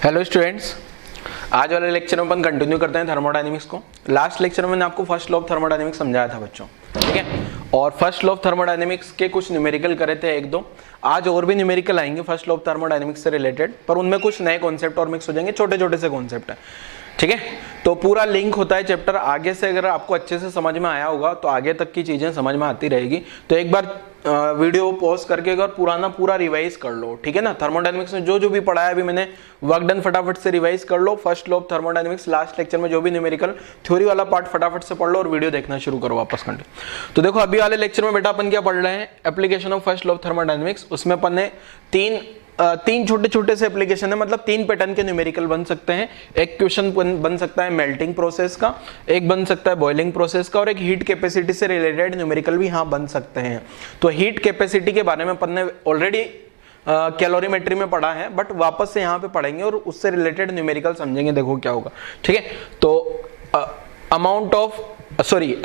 Hello students, आज वाले lecture में अपन कंटिन्यू करते हैं थर्मोडायनेमिक्स को। लास्ट लेक्चर में मैंने आपको फर्स्ट लॉ ऑफ थर्मोडायनेमिक्स समझाया था बच्चों, ठीक है। और फर्स्ट लॉ ऑफ थर्मोडायनेमिक्स के कुछ न्यूमेरिकल करे थे एक दो। आज और भी न्यूमेरिकल आएंगे फर्स्ट लॉ ऑफ थर्मोडायनेमिक्स से रिलेटेड, पर उनमें कुछ नए कॉन्सेप्ट और मिक्स हो जाएंगे, छोटे छोटे से कॉन्सेप्ट है, ठीक है। तो पूरा लिंक होता है चैप्टर आगे से, अगर आपको अच्छे से समझ में आया होगा तो आगे तक की चीजें समझ में आती रहेगी। तो एक बार वीडियो पॉज करके एक बार पूरा रिवाइज कर लो, ठीक है ना। थर्मोडायनेमिक्स में जो जो भी पढ़ाया अभी मैंने वर्क डन फटाफट से रिवाइज कर लो। First law of thermodynamics last lecture में जो भी न्यूमेरिकल थ्योरी वाला पार्ट फटाफट से पढ़ लो और वीडियो देखना शुरू करो वापस कंटिन्यू। तो देखो अभी वाले लेक्चर में बेटा अपन क्या पढ़ रहे हैं, application of first law of thermodynamics. उसमें अपन ने तीन छोटे छोटे से एप्लीकेशन है, मतलब तीन पैटर्न के न्यूमेरिकल बन सकते हैं। एक क्वेश्चन बन सकता है मेल्टिंग प्रोसेस का, एक बन सकता है बॉइलिंग प्रोसेस का, और एक हीट कैपेसिटी से रिलेटेड न्यूमेरिकल भी यहाँ बन सकते हैं। तो हीट कैपेसिटी के बारे में अपन ने ऑलरेडी कैलोरीमेट्री में पढ़ा है, बट वापस से यहाँ पे पढ़ेंगे और उससे रिलेटेड न्यूमेरिकल समझेंगे। देखो क्या होगा, ठीक है। तो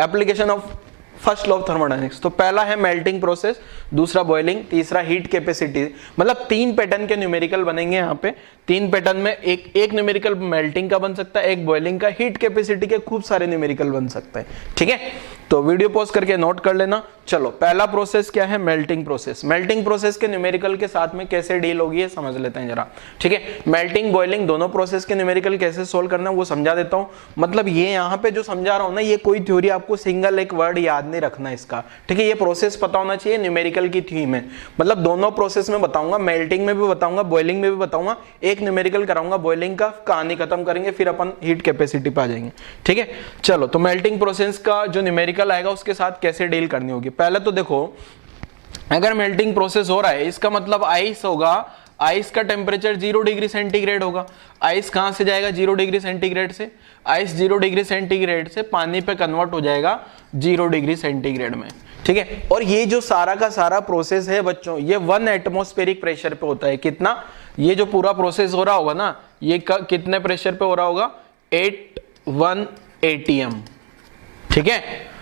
application of first law of thermodynamics. तो पहला है मेल्टिंग प्रोसेस, दूसरा बॉइलिंग, तीसरा हीट कैपेसिटी। मतलब तीन पैटर्न के न्यूमेरिकल बनेंगे यहाँ पे। तीन पैटर्न में एक न्यूमेरिकल मेल्टिंग का बन सकता है, एक बॉइलिंग का, हीट कैपेसिटी के खूब सारे न्यूमेरिकल बन सकते हैं, ठीक है। तो वीडियो पॉज करके नोट कर लेना। चलो पहला प्रोसेस क्या है, मेल्टिंग प्रोसेस। मेल्टिंग प्रोसेस के न्यूमेरिकल के साथ में कैसे डील होगी ये समझ लेते हैं जरा, ठीक है। मेल्टिंग बॉइलिंग दोनों प्रोसेस के न्यूमेरिकल कैसे सोल्व करना है वो समझा देता हूँ। मतलब ये यहाँ पे जो समझा रहा हूँ ना, ये कोई थ्योरी आपको सिंगल एक वर्ड याद नहीं रखना इसका, ठीक है। ये प्रोसेस पता होना चाहिए न्यूमेरिकल की थीम है। मतलब दोनों प्रोसेस में बताऊंगा, मेल्टिंग में भी बताऊंगा, बॉइलिंग में भी बताऊंगा। एक न्यूमेरिकल कराऊंगा बॉइलिंग का, कहानी खत्म करेंगे, फिर अपन हीट कैपेसिटी पे आ जाएंगे, ठीक है। चलो तो मेल्टिंग प्रोसेस का जो न्यूमेरिकल आएगा उसके साथ कैसे डील करनी होगी। पहले तो देखो, अगर मेल्टिंग प्रोसेस हो रहा है इसका मतलब आइस होगा, आइस का टेम्परेचर 0 डिग्री सेंटीग्रेड होगा। आइस कहां से जाएगा 0 डिग्री सेंटीग्रेड से, आइस 0 डिग्री सेंटीग्रेड से पानी पे कन्वर्ट हो जाएगा 0 डिग्री सेंटीग्रेड में, ठीक है। और ये जो सारा का सारा प्रोसेस है बच्चों, ये 1 एटमॉस्फेरिक प्रेशर पे होता है। कितना, ये जो पूरा प्रोसेस हो रहा होगा ना, ये कितने प्रेशर पे हो रहा होगा, 81 atm, ठीक है।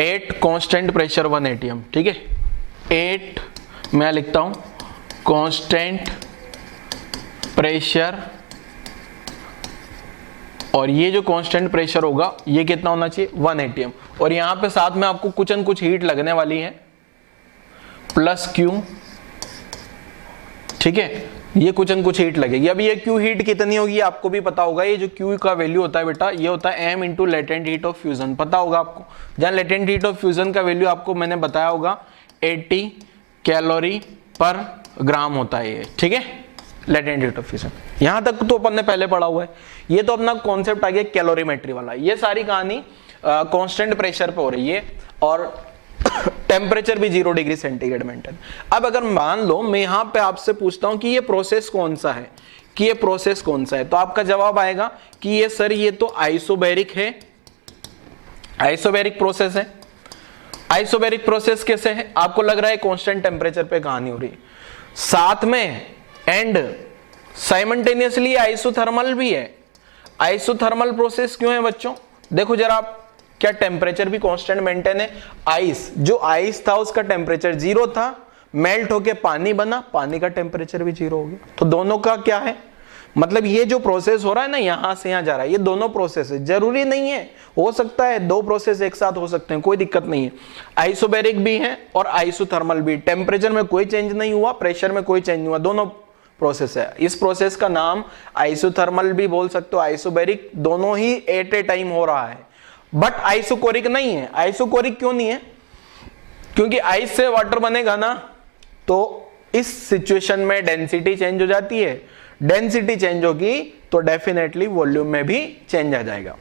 8 कांस्टेंट प्रेशर 1 atm, ठीक है। 8 मैं लिखता हूं कांस्टेंट प्रेशर, और ये जो कांस्टेंट प्रेशर होगा ये कितना होना चाहिए 1 atm। और यहां पे साथ में आपको कुछ न कुछ हीट लगने वाली है, प्लस Q, ठीक है। ये कुछ न कुछ हीट लगेगी। अब ये Q हीट कितनी होगी आपको भी पता होगा। ये जो Q का वैल्यू होता है बेटा, ये होता है m into latent heat of fusion, पता होगा आपको। जहां लेटेंट हीट ऑफ फ्यूजन का वैल्यू आपको मैंने बताया होगा 80 कैलोरी पर ग्राम होता है ये, ठीक है, लेटेंट हीट ऑफ फ्यूजन। यहां तक तो अपन ने पहले पढ़ा हुआ है। ये तो अपना कॉन्सेप्ट आ गया कैलोरीमेट्री वाला। ये सारी कहानी कांस्टेंट प्रेशर पे हो रही है और टेम्परेचर भी 0 डिग्री सेंटीग्रेड मेंटेन। अब अगर मान लो मैं यहां पे आपसे पूछता हूं कि ये प्रोसेस कौन सा है, कि ये प्रोसेस कौन सा है, तो आपका जवाब आएगा कि ये सर ये तो आइसोबैरिक है, आइसोबैरिक प्रोसेस है। आइसोबैरिक प्रोसेस कैसे है, आपको लग रहा है कांस्टेंट टेम्परेचर पे कहानी हो रही है, साथ में एंड साइमल्टेनियसली आइसोथर्मल भी है। आइसोथर्मल प्रोसेस क्यों है बच्चों, देखो जरा आप, क्या टेम्परेचर भी कांस्टेंट मेंटेन है। आइस, जो आइस था उसका टेम्परेचर 0 था, मेल्ट होके पानी बना, पानी का टेम्परेचर भी 0 हो गया। तो दोनों का क्या है, मतलब ये जो प्रोसेस हो रहा है ना, यहां से यहां जा रहा है, ये दोनों प्रोसेस है। जरूरी नहीं है, हो सकता है दो प्रोसेस एक साथ हो सकते हैं, कोई दिक्कत नहीं है। आइसोबैरिक भी है और आइसोथर्मल भी। टेम्परेचर में कोई चेंज नहीं हुआ, प्रेशर में कोई चेंज नहीं हुआ, दोनों प्रोसेस है। इस प्रोसेस का नाम आइसोथर्मल भी बोल सकते हो, आइसोबैरिक, दोनों ही एट ए टाइम हो रहा है। बट आइसोकोरिक नहीं है। आइसोकोरिक क्यों नहीं है, क्योंकि आइस से वाटर बनेगा ना, तो इस सिचुएशन में डेंसिटी चेंज हो जाती है। डेंसिटी चेंज होगी तो डेफिनेटली वॉल्यूम में भी चेंज आ जाएगा।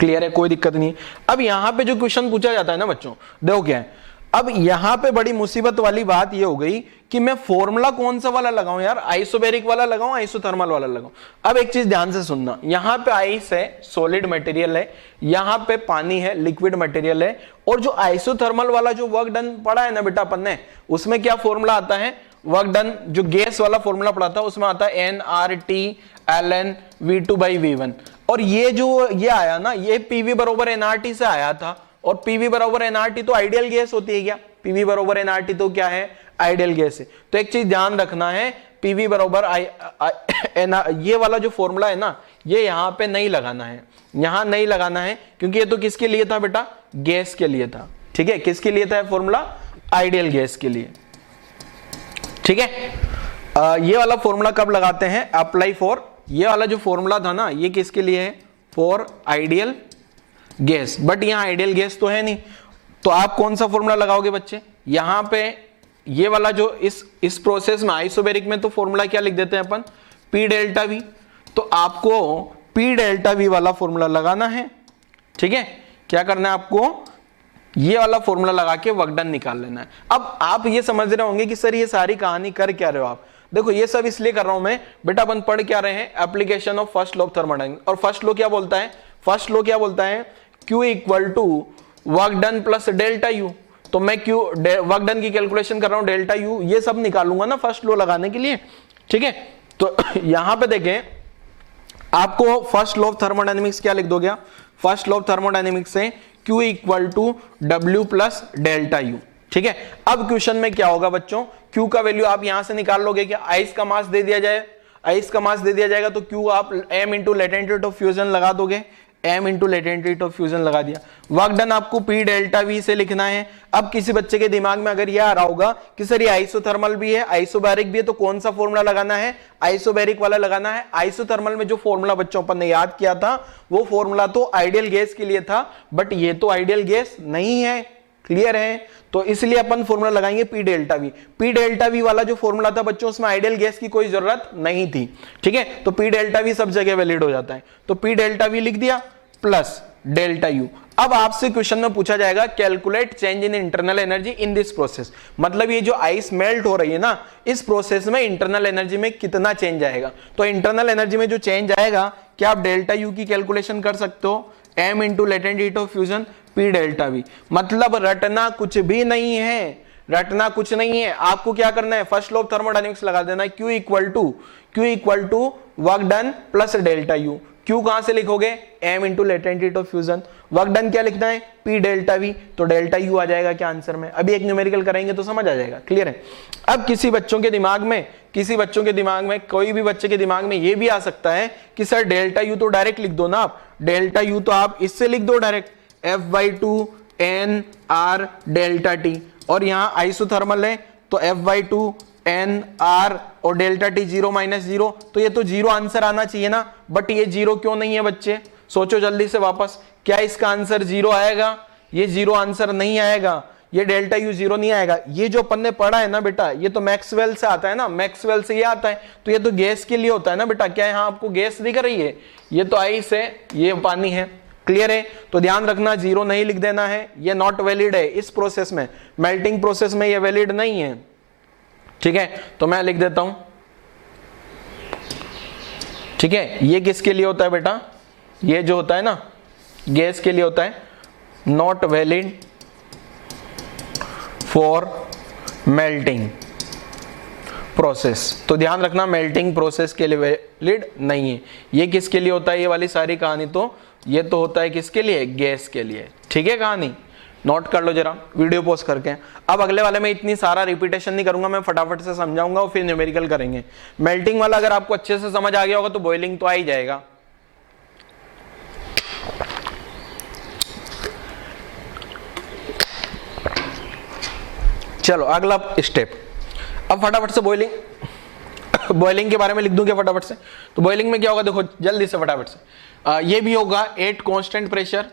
क्लियर है, कोई दिक्कत नहीं। अब यहां पे जो क्वेश्चन पूछा जाता है ना बच्चों, देखो क्या है, अब यहां पे बड़ी मुसीबत वाली बात ये हो गई कि मैं फॉर्मूला कौन सा वाला लगाऊं यार, आइसोबैरिक वाला लगाऊं, आइसोथर्मल वाला लगाऊं। अब एक चीज ध्यान से सुनना, यहां पे आइस है, सॉलिड मटेरियल है, यहां पे पानी है, लिक्विड मटेरियल है। और जो आइसोथर्मल वाला जो वर्क डन पढ़ा है ना बेटा अपन ने, उसमें क्या फॉर्मूला आता है, वर्क डन जो गैस वाला फॉर्मूला पढ़ा था उसमें आता है nRT ln V2/V1। और ये जो ये आया ना, ये PV बराबर nRT से आया था, और PV बराबर nRT तो आइडियल गैस होती है क्या, PV बराबर nRT तो क्या है, आइडियल गैस है। तो एक चीज ध्यान रखना है, पीवी बराबर आई एन, ये वाला जो फॉर्मूला है ना, ये यहाँ पे नहीं लगाना है, यहां नहीं लगाना है, क्योंकि ये तो किसके लिए था बेटा, गैस के लिए था। ठीक है, किसके लिए था फॉर्मूला, आइडियल गैस के लिए। ठीक है, ये वाला फॉर्मूला कब लगाते हैं, अप्लाई फॉर, ये वाला जो फॉर्मूला था ना, ये किसके लिए है, फॉर आइडियल गैस, बट यहां आइडियल गैस तो है नहीं, तो आप कौन सा फॉर्मूला लगाओगे बच्चे, यहां पे ये वाला जो इस प्रोसेस में आइसोबैरिक में तो फॉर्मूला क्या लिख देते हैं अपन, पी डेल्टा वी, तो आपको पी डेल्टा वी वाला फॉर्मूला लगाना है। ठीक है, क्या करना है आपको, ये वाला फॉर्मूला लगा के वर्क डन निकाल लेना है। अब आप ये समझ रहे होंगे कि सर ये सारी कहानी कर क्या रहे हो आप, देखो ये सब इसलिए कर रहा हूं मैं बेटा, अपन पढ़ क्या रहे हैं, application of first law of thermodynamics, और फर्स्ट लॉ क्या बोलता है, फर्स्ट लॉ क्या बोलता है, Q equal to work done plus delta U, तो मैं Q वर्क डन की कैलकुलेशन कर रहा हूं, डेल्टा यू ये सब निकालूंगा ना फर्स्ट लॉ लगाने के लिए। ठीक है, तो यहां पे देखें, आपको फर्स्ट लॉ ऑफ थर्मोडायनेमिक्स क्या लिख दोगे, फर्स्ट लॉ ऑफ थर्मोडायनेमिक्स से Q equal to W plus delta U. ठीक है, अब क्वेश्चन में क्या होगा बच्चों, Q का वैल्यू आप यहां से निकाल लोगे, क्या आइस का मास दे दिया जाए, आइस का मास दे दिया जाएगा, तो Q आप m into latent heat of fusion लगा दोगे, m into latent heat of fusion लगा दिया, वर्क डन आपको P डेल्टा V से लिखना है। अब किसी बच्चे के दिमाग में अगर यह आ रहा होगा कि सर ये आइसोथर्मल भी है, आइसोबैरिक भी है, तो कौन सा फॉर्मूला लगाना है, आइसोबैरिक वाला लगाना है। आइसोथर्मल में जो फॉर्मूला बच्चों अपन ने याद किया था, वो फॉर्मूला तो आइडियल गैस के लिए था, बट ये तो आइडियल गैस नहीं है, क्लियर है, तो इसलिए अपन फॉर्मूला लगाएंगे P delta we. P delta we वाला जो फॉर्मूला था बच्चों, उसमें आइडियल गैस की कोई जरूरत नहीं थी। ठीक है, तो पी डेल्टा वी सब जगह वैलिड हो जाता है, तो पी डेल्टा वी लिख दिया प्लस डेल्टा यू। अब आपसे क्वेश्चन में पूछा जाएगा calculate change in internal energy in this process, मतलब ये जो आइस मेल्ट हो रही है ना, इस प्रोसेस में इंटरनल एनर्जी में कितना चेंज आएगा, तो इंटरनल एनर्जी में जो चेंज आएगा, क्या आप डेल्टा यू की कैलकुलेशन कर सकते हो, m into latent heat of fusion P delta we, मतलब रटना कुछ भी नहीं है, रटना कुछ नहीं है, आपको क्या करना है, फर्स्ट लॉ ऑफ थर्मोडायनेमिक्स लगा देना है, Q equal to work done plus delta U. Q कहां से लिखोगे, m into latent heat of fusion, work done क्या लिखना है, P डेल्टा V, तो डेल्टा U आ जाएगा क्या आंसर में, अभी एक न्यूमेरिकल करेंगे तो समझ आ जाएगा, क्लियर है। अब किसी बच्चों के दिमाग में कोई भी बच्चे के दिमाग में ये भी आ सकता है कि सर डेल्टा U तो डायरेक्ट लिख दो ना आप, डेल्टा U तो आप इससे लिख दो direct, F/2 N R delta T, और यहाँ आइसोथर्मल है तो F/2 N R और डेल्टा T 0 माइनस 0, तो ये तो 0 आंसर आना चाहिए ना, बट ये 0 क्यों नहीं है बच्चे, सोचो जल्दी से वापस, क्या इसका आंसर 0 आएगा, ये 0 आंसर नहीं आएगा, ये डेल्टा यू 0 नहीं आएगा। ये जो अपन ने पढ़ा है ना बेटा, ये तो मैक्सवेल से आता है ना, मैक्सवेल से ये आता है, तो ये तो गैस के लिए होता है ना बेटा, क्या यहाँ आपको गैस दिख रही है, ये तो आइस है, ये पानी है, क्लियर है, तो ध्यान रखना 0 नहीं लिख देना है, ये नॉट वैलिड है इस प्रोसेस में, मेल्टिंग प्रोसेस में ये वैलिड नहीं है। ठीक है, तो मैं लिख देता हूं, ठीक है, ये किसके लिए होता है बेटा, ये जो होता है ना गैस के लिए होता है, not valid for melting process, तो ध्यान रखना मेल्टिंग प्रोसेस के लिए वैलिड नहीं है। ये किसके लिए होता है, ये वाली सारी कहानी तो ये तो होता है किसके लिए, गैस के लिए। ठीक है, कहानी नोट कर लो जरा वीडियो पॉज करके। अब अगले वाले में इतनी सारा रिपीटेशन नहीं करूंगा, मैं फटाफट से समझाऊंगा और फिर न्यूमेरिकल करेंगे। मेल्टिंग वाला अगर आपको अच्छे से समझ आ गया होगा तो बॉइलिंग तो आ ही जाएगा। चलो अगला स्टेप, अब फटाफट से बॉइलिंग के बारे में लिख दूं क्या फटाफट से, तो बॉइलिंग में क्या होगा देखो जल्दी से फटाफट से, ये भी होगा 8 कांस्टेंट प्रेशर।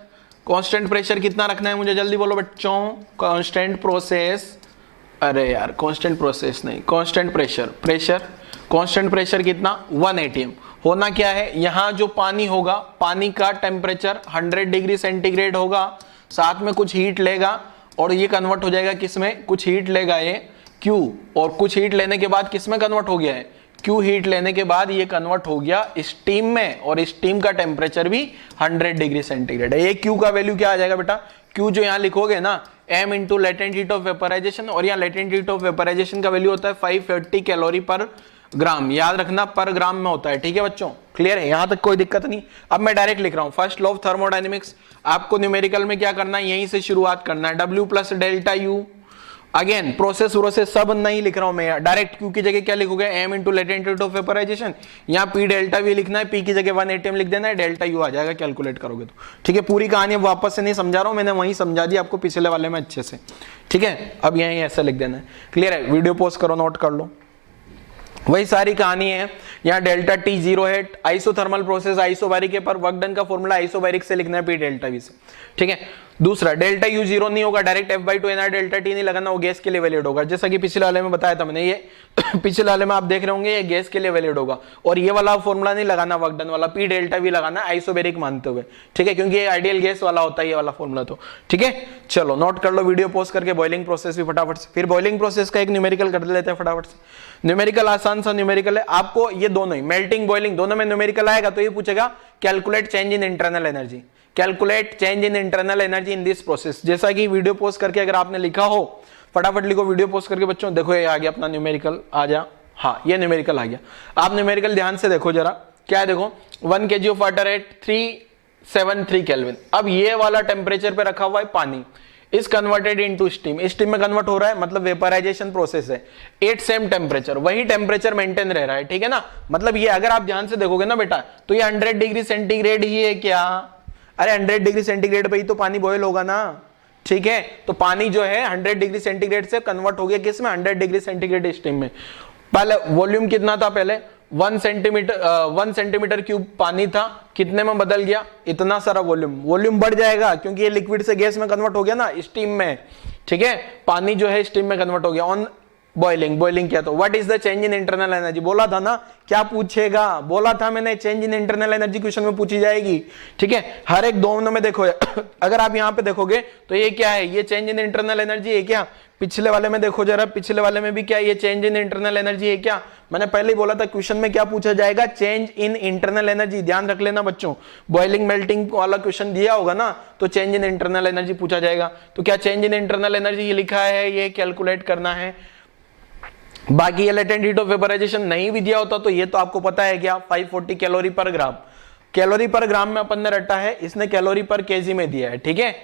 कांस्टेंट प्रेशर कितना रखना है मुझे जल्दी बोलो बच्चों, कांस्टेंट प्रोसेस, अरे यार कांस्टेंट प्रोसेस नहीं, कांस्टेंट प्रेशर कांस्टेंट प्रेशर कितना 1 atm। होना क्या है, यहाँ जो पानी होगा, पानी का टेम्परेचर 100 डिग्री सेंटीग्रेड होगा, साथ में कुछ हीट लेगा और ये कन्वर्ट हो जाएगा किसमें, कुछ हीट लेगा ये Q, और कुछ हीट लेने के बाद किसमें कन्वर्ट हो गया है, Q हीट लेने के बाद ये कन्वर्ट हो गया स्टीम में, और स्टीम का टेम्परेचर भी 100 डिग्री सेंटीग्रेड है। ये Q का वैल्यू क्या आ जाएगा बेटा, Q जो यहाँ लिखोगे ना m into latent heat of vaporisation, और यहाँ लेटेंट हीट ऑफ वेपराइजेशन का वैल्यू होता है 530 कैलोरी पर ग्राम, याद रखना पर ग्राम में होता है। ठीक है बच्चों, क्लियर है, यहां तक कोई दिक्कत नहीं। अब मैं डायरेक्ट लिख रहा हूं फर्स्ट लॉ ऑफ थर्मोडायनेमिक्स, आपको न्यूमेरिकल में क्या करना है, यहीं से शुरुआत करना है, W plus delta you again process सब नहीं लिख रहा हूं मैं, डायरेक्ट क्यू की जगह क्या लिखोगे, M into latent heat of vaporisation, यहाँ पी डेल्टा वी लिखना है, पी की जगह 1 atm लिख देना है, डेल्टा यू आ जाएगा कैलकुलेट करोगे तो। ठीक है, पूरी कहानी वापस से नहीं समझा रहा हूं, मैंने वहीं समझा दी आपको पिछले वाले में अच्छे से। ठीक है, अब यहीं ऐसा लिख देना है। क्लियर है, वीडियो पॉज करो, नोट कर लो, वही सारी कहानी है। यहाँ डेल्टा टी 0 है, आइसोथर्मल प्रोसेस आइसोबैरिक है, पर वर्क डन का फॉर्मूला आइसोबैरिक से लिखना है पी डेल्टा वी से। ठीक है, दूसरा डेल्टा यू 0 नहीं होगा, direct F/2 NR delta T नहीं लगाना, वो गैस के लिए वैलिड होगा, जैसा कि पिछले वाले में बताया था मैंने। ये पिछले वाले में आप देख रहे होंगे, ये गैस के लिए वैलिड होगा, और ये वाला फॉर्मूला नहीं लगाना वर्क डन वाला, पी डेल्टा वी लगाना आइसोबैरिक मानते हुए। ठीक है, क्योंकि ये आइडियल गैस वाला होता है ये वाला फॉर्मूला तो। ठीक है, चलो नोट कर लो, वीडियो पॉज करके बॉइलिंग प्रोसेस भी फटाफट से, फिर बॉइलिंग प्रोसेस का एक न्यूमेरिकल कर लेते हैं फटाफट से। न्यूमेरिकल आसान सा न्यूमेरिकल है, आपको ये दोनों ही मेल्टिंग बॉइलिंग दोनों में न्यूमेरिकल आएगा तो ये पूछेगा calculate change in internal energy, calculate change in internal energy in this process. जैसा कि वीडियो पोस्ट करके अगर आपने लिखा हो, फटाफट लिखो वीडियो पोस्ट करके बच्चों। देखो ये आ गया अपना न्यूमेरिकल, आ जा, हाँ ये न्यूमेरिकल आ गया। आप न्यूमेरिकल ध्यान से देखो जरा, क्या है देखो, 1 kg of water at 373 kelvin. अब ये वाला टेम्परेचर पे रखा हुआ है पानी, is converted into steam, steam में कन्वर्ट हो रहा है, मतलब वेपराइजेशन प्रोसेस है। 8 सेम टेम्परेचर, वही टेम्परेचर मेंटेन रह रहा है। ठीक है ना, मतलब ये अगर आप ध्यान से देखोगे ना बेटा, तो ये 100 डिग्री सेंटीग्रेड ही है क्या, अरे 100 डिग्री सेंटीग्रेड पे ही तो पानी बॉयल होगा ना। ठीक है, तो पानी जो है 100 डिग्री सेंटीग्रेड से कन्वर्ट हो गया किस में, 100 डिग्री सेंटीग्रेड स्टीम में। पहले वॉल्यूम कितना था, पहले 1 सेंटीमीटर क्यूब पानी था, कितने में बदल गया, इतना सारा वॉल्यूम बढ़ जाएगा, क्योंकि ये लिक्विड से गैस में कन्वर्ट हो गया ना, स्टीम में। ठीक है, पानी जो है स्टीम में कन्वर्ट हो गया ऑन बॉइलिंग किया तो what is the change in internal energy, बोला था ना, क्या पूछेगा, बोला था मैंने, change in internal energy question में पूछी जाएगी। ठीक है, हर एक दोनों में देखो अगर आप यहाँ पे देखोगे तो ये क्या है, ये चेंज इन इंटरनल एनर्जी है क्या, पिछले वाले में देखो जरा, पिछले वाले में भी क्या ये चेंज इन इंटरनल एनर्जी है क्या, मैंने पहले ही बोला था क्वेश्चन में क्या पूछा जाएगा, चेंज इन इंटरनल एनर्जी। ध्यान रख लेना बच्चों, बॉइलिंग मेल्टिंग वाला क्वेश्चन दिया होगा ना, तो चेंज इन इंटरनल एनर्जी पूछा जाएगा। तो क्या चेंज इन इंटरनल एनर्जी ये लिखा है, ये कैलकुलेट करना है। बाकी ये लेटेंट हीट ऑफ वेपराइजेशन नहीं भी दिया होता तो ये तो आपको पता है क्या, 540 कैलोरी पर ग्राम, कैलोरी पर ग्राम में अपन ने रटा है, इसने कैलोरी पर केजी में दिया है। ठीक है,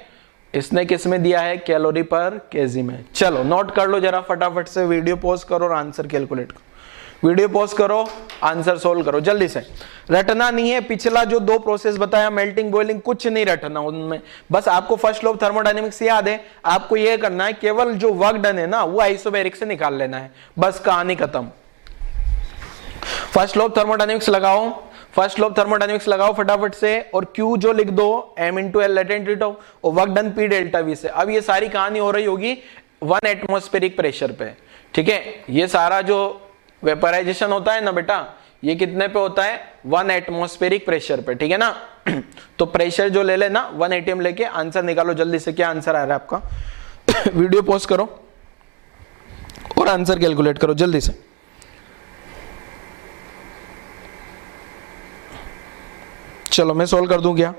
इसने किस में दिया है, कैलोरी पर केजी में। चलो नोट कर लो जरा फटाफट से, वीडियो पॉज करो और आंसर कैलकुलेट करो, वीडियो पॉज करो, आंसर सोल्व करो जल्दी से। रटना नहीं है, पिछला जो 2 प्रोसेस बताया मेल्टिंग बॉइलिंग, कुछ नहीं रटना उनमें, बस आपको फर्स्ट लॉ ऑफ थर्मोडायनेमिक्स याद है, आपको ये करना है केवल जो वर्क डन है ना वो आइसोबैरिक से निकाल लेना है, बस कहानी खत्म। फर्स्ट लॉ ऑफ थर्मोडायनेमिक्स लगाओ, फर्स्ट लॉ ऑफ थर्मोडायनेमिक्स लगाओ फटाफट से, और Q जो लिख दो m into L latent heat of, और work done P delta V से। अब ये सारी कहानी हो रही होगी 1 एटमॉस्फेरिक प्रेशर पे। ठीक है, ये सारा जो वेपराइजेशन होता है ना बेटा, ये कितने पे होता है, 1 एटमॉस्फेरिक प्रेशर पे। ठीक है ना, तो प्रेशर जो ले लेना 1 atm लेके आंसर निकालो जल्दी से, क्या आंसर आ रहा है आपका। वीडियो पॉज करो और आंसर कैलकुलेट करो जल्दी से। चलो मैं सोल्व कर दूं क्या,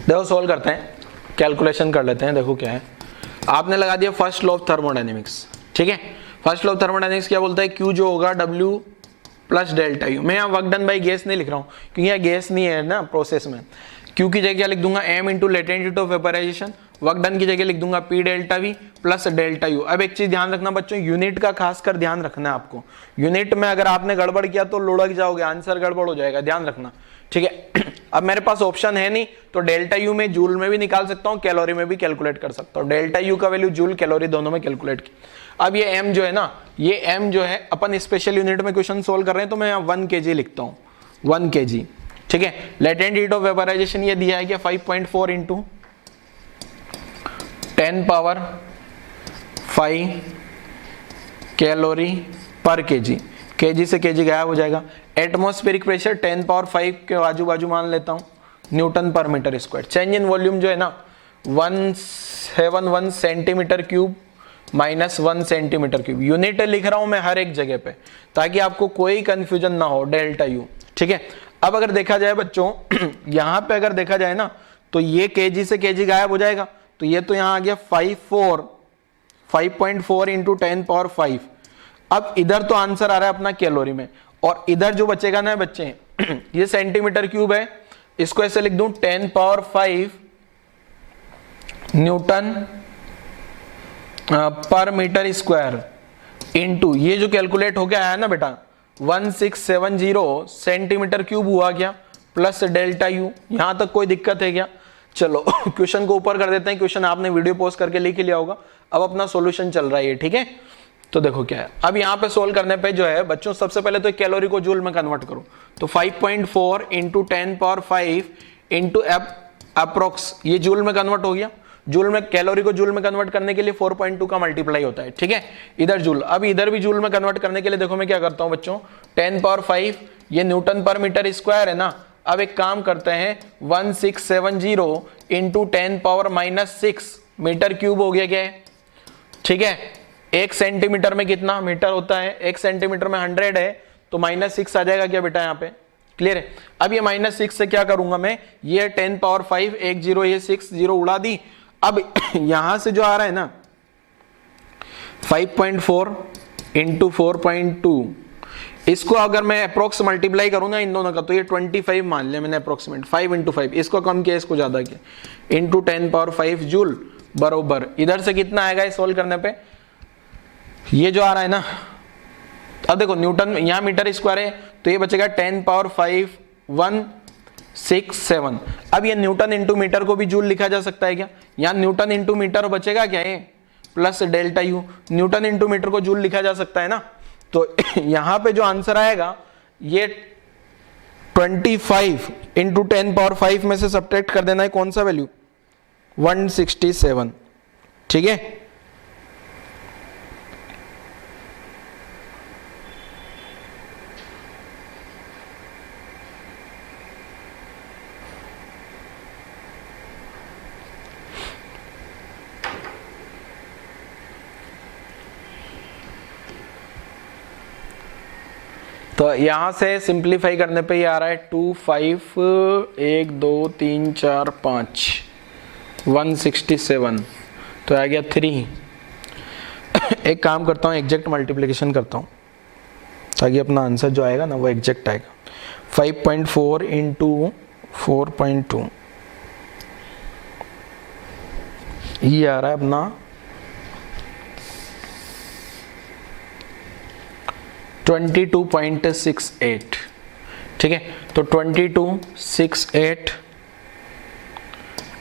देखो सोल्व करते हैं, कैलकुलेशन कर लेते हैं। देखो क्या है, आपने लगा दिया फर्स्ट लॉ ऑफ थर्मोडायनेमिक्स। ठीक है, फर्स्ट लॉ ऑफ थर्मोडायनेमिक्स क्या बोलता है, Q जो होगा W प्लस डेल्टा यू। मैं यहाँ वर्क डन बाई गैस नहीं लिख रहा हूँ, क्योंकि यहाँ गैस नहीं है ना प्रोसेस में। Q की जगह लिख दूंगा m into latent heat of vaporisation, work done की जगह लिख दूंगा P delta V plus delta U. अब एक चीज ध्यान रखना बच्चों, यूनिट का खासकर ध्यान रखना है आपको, यूनिट में अगर आपने गड़बड़ किया तो लुढ़क जाओगे, आंसर गड़बड़ हो जाएगा, ध्यान रखना। ठीक है, अब मेरे पास ऑप्शन है नहीं, तो डेल्टा यू में जूल में भी निकाल सकता हूँ, कैलोरी में भी कैलकुलेट कर सकता हूँ। डेल्टा यू का वैल्यू जूल कैलोरी दोनों में कैलकुलेट की। अब ये m जो है ना, ये m जो है अपन स्पेशल यूनिट में क्वेश्चन सोल्व कर रहे हैं, तो मैं यहाँ 1 kg लिखता हूँ, 1 kg। ठीक है, लेटेंट हीट ऑफ वेपराइजेशन ये दिया है कि 5.4 इंटू 10 पावर 5 कैलोरी पर केजी, केजी से केजी गायब हो जाएगा। एटमॉस्फेरिक प्रेशर 10 पावर 5 के आजू बाजू मान लेता हूं, newton per metre square. Change in volume जो है ना 171 centimetre cube minus 1 centimetre cube. Unit लिख रहा हूं मैं हर एक जगह पे, ताकि आपको कोई कंफ्यूजन ना हो, डेल्टा यू। ठीक है, अब अगर देखा जाए बच्चों यहां पे अगर देखा जाए ना, तो ये केजी से केजी गायब हो जाएगा, तो ये तो यहां आ गया 5.4 इंटू 10 पावर 5। अब इधर तो आंसर आ रहा है अपना कैलोरी में, और इधर जो बचेगा ना बच्चे ये सेंटीमीटर क्यूब है, इसको ऐसे लिख दूं 10 power 5 Newton per metre square into ये जो कैलकुलेट होके आया ना बेटा 1670 सेंटीमीटर क्यूब हुआ क्या, प्लस डेल्टा यू। यहां तक कोई दिक्कत है क्या? चलो क्वेश्चन को ऊपर कर देते हैं, क्वेश्चन आपने वीडियो पॉज करके लिख लिया होगा, अब अपना सॉल्यूशन चल रहा है ये, ठीक है। तो देखो क्या है, अब यहाँ पे सोल्व करने पे जो है बच्चों सबसे पहले तो कैलोरी को जूल में कन्वर्ट करो, तो 5.4 इंटू 10 पावर 5 इंटू अप्रोक्स, ये जूल में कन्वर्ट हो गया। जूल में कैलोरी को जूल में कन्वर्ट करने के लिए 4.2 का मल्टीप्लाई होता है, ठीक है। इधर जूल, अब इधर भी जूल में कन्वर्ट करने के लिए देखो मैं क्या करता हूं बच्चों, 10 पावर 5 ये न्यूटन पर मीटर स्क्वायर है ना। अब एक काम करते हैं 1670 इंटू 10 पावर -6 मीटर क्यूब हो गया क्या है, ठीक है। एक सेंटीमीटर में कितना मीटर होता है, एक सेंटीमीटर में 100 है, तो -6 आ जाएगा क्या बेटा यहाँ पे, क्लियर है। अब ये -6 से क्या करूंगा मैं, ये 10 पावर 5 एक जीरो, ये 6 जीरो उड़ा दी। अब यहां से जो आ रहा है ना 5.4 इंटू 4.2, इसको अगर मैं अप्रोक्स मल्टीप्लाई करूँ ना इन दोनों का, तो ये 25 मान लिया मैंने अप्रोक्सीमेट, 5 इंटू 5, इसको कम किया इसको ज्यादा किया, इंटू 10 पावर 5 जूल बरोबर, इधर से कितना आएगा इस सोल्व करने पे, ये जो आ रहा है ना, अब देखो न्यूटन यहाँ मीटर स्क्वायर है, तो ये बचेगा 10 पावर 5 167। अब ये न्यूटन इंटू मीटर को भी जूल लिखा जा सकता है क्या, यहाँ न्यूटन इंटू मीटर बचेगा क्या ये, plus delta U, newton into metre को जूल लिखा जा सकता है ना। तो यहां पे जो आंसर आएगा ये 25 इंटू 10 पावर 5 में से सब्ट्रैक्ट कर देना है कौन सा वैल्यू, 167, ठीक है। तो यहां से सिंप्लीफाई करने पे ये आ रहा है 2 5 1 2 3 4 5 167, तो आ गया 3। एक काम करता हूँ एग्जैक्ट मल्टीप्लिकेशन करता हूँ ताकि अपना आंसर जो आएगा ना वो एग्जैक्ट आएगा। 5.4 इंटू 4.2 ये आ रहा है अपना 22.68, ठीक है। तो 2268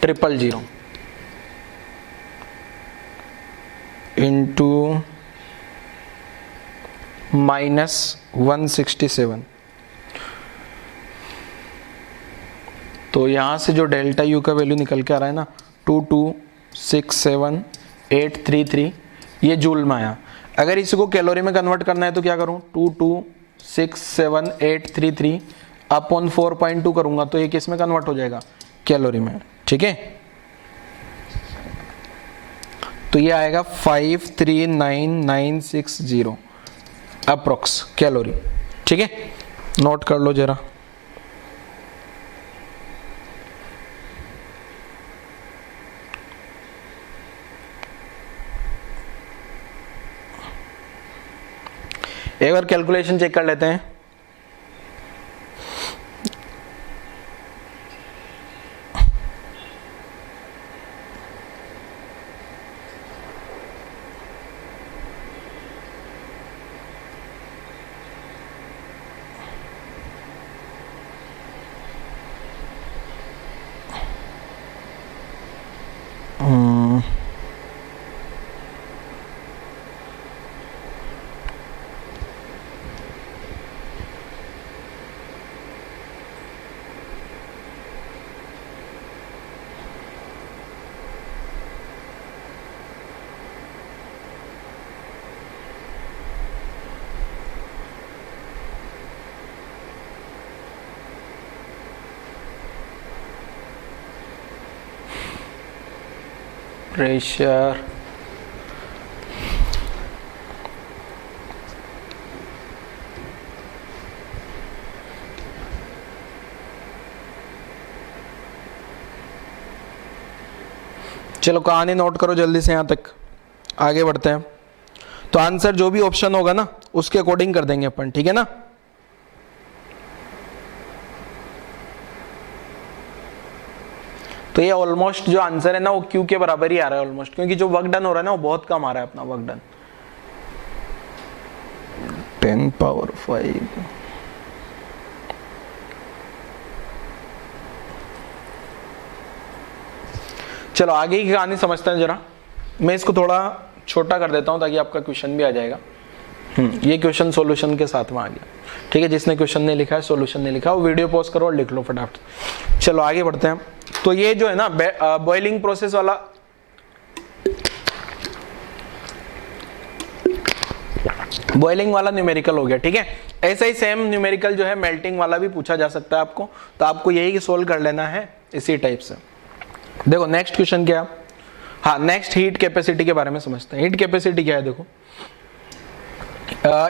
000 इंटू -167, तो यहां से जो डेल्टा यू का वैल्यू निकल के आ रहा है ना 2267,833, ये जूल में आया। अगर इसको कैलोरी में कन्वर्ट करना है तो क्या करूं, 2267,833 अपॉन 4.2 करूंगा, तो ये किस में कन्वर्ट हो जाएगा, कैलोरी में, ठीक है। तो ये आएगा 539,960 अप्रोक्स कैलोरी, ठीक है। नोट कर लो जरा। एक बार कैलकुलेशन चेक कर लेते हैं। प्रेशर चलो कहानी नोट करो जल्दी से, यहां तक आगे बढ़ते हैं। तो आंसर जो भी ऑप्शन होगा ना उसके अकॉर्डिंग कर देंगे अपन, ठीक है ना। तो ये ऑलमोस्ट जो आंसर है ना वो क्यू के बराबर ही आ रहा है ऑलमोस्ट, क्योंकि जो वर्क डन हो रहा है ना वो बहुत कम आ रहा है अपना वर्क डन। 10 पावर 5। चलो आगे की कहानी समझते हैं जरा। मैं इसको थोड़ा छोटा कर देता हूं ताकि आपका क्वेश्चन भी आ जाएगा। ये क्वेश्चन सॉल्यूशन के साथ में आ गया, ठीक है। जिसने क्वेश्चन नहीं लिखा है, सॉल्यूशन नहीं लिखा, वो वीडियो पॉज करो और लिख लो फटाफट। चलो आगे बढ़ते हैं। तो ये जो है ना बॉइलिंग प्रोसेस वाला, बॉइलिंग वाला न्यूमेरिकल हो गया, ठीक है। ऐसा ही सेम न्यूमेरिकल जो है मेल्टिंग वाला भी पूछा जा सकता है आपको, तो आपको यही सोल्व कर लेना है इसी टाइप से। देखो नेक्स्ट क्वेश्चन क्या, हाँ नेक्स्ट हीट कैपेसिटी के बारे में समझते हैं। हीट कैपेसिटी क्या है, देखो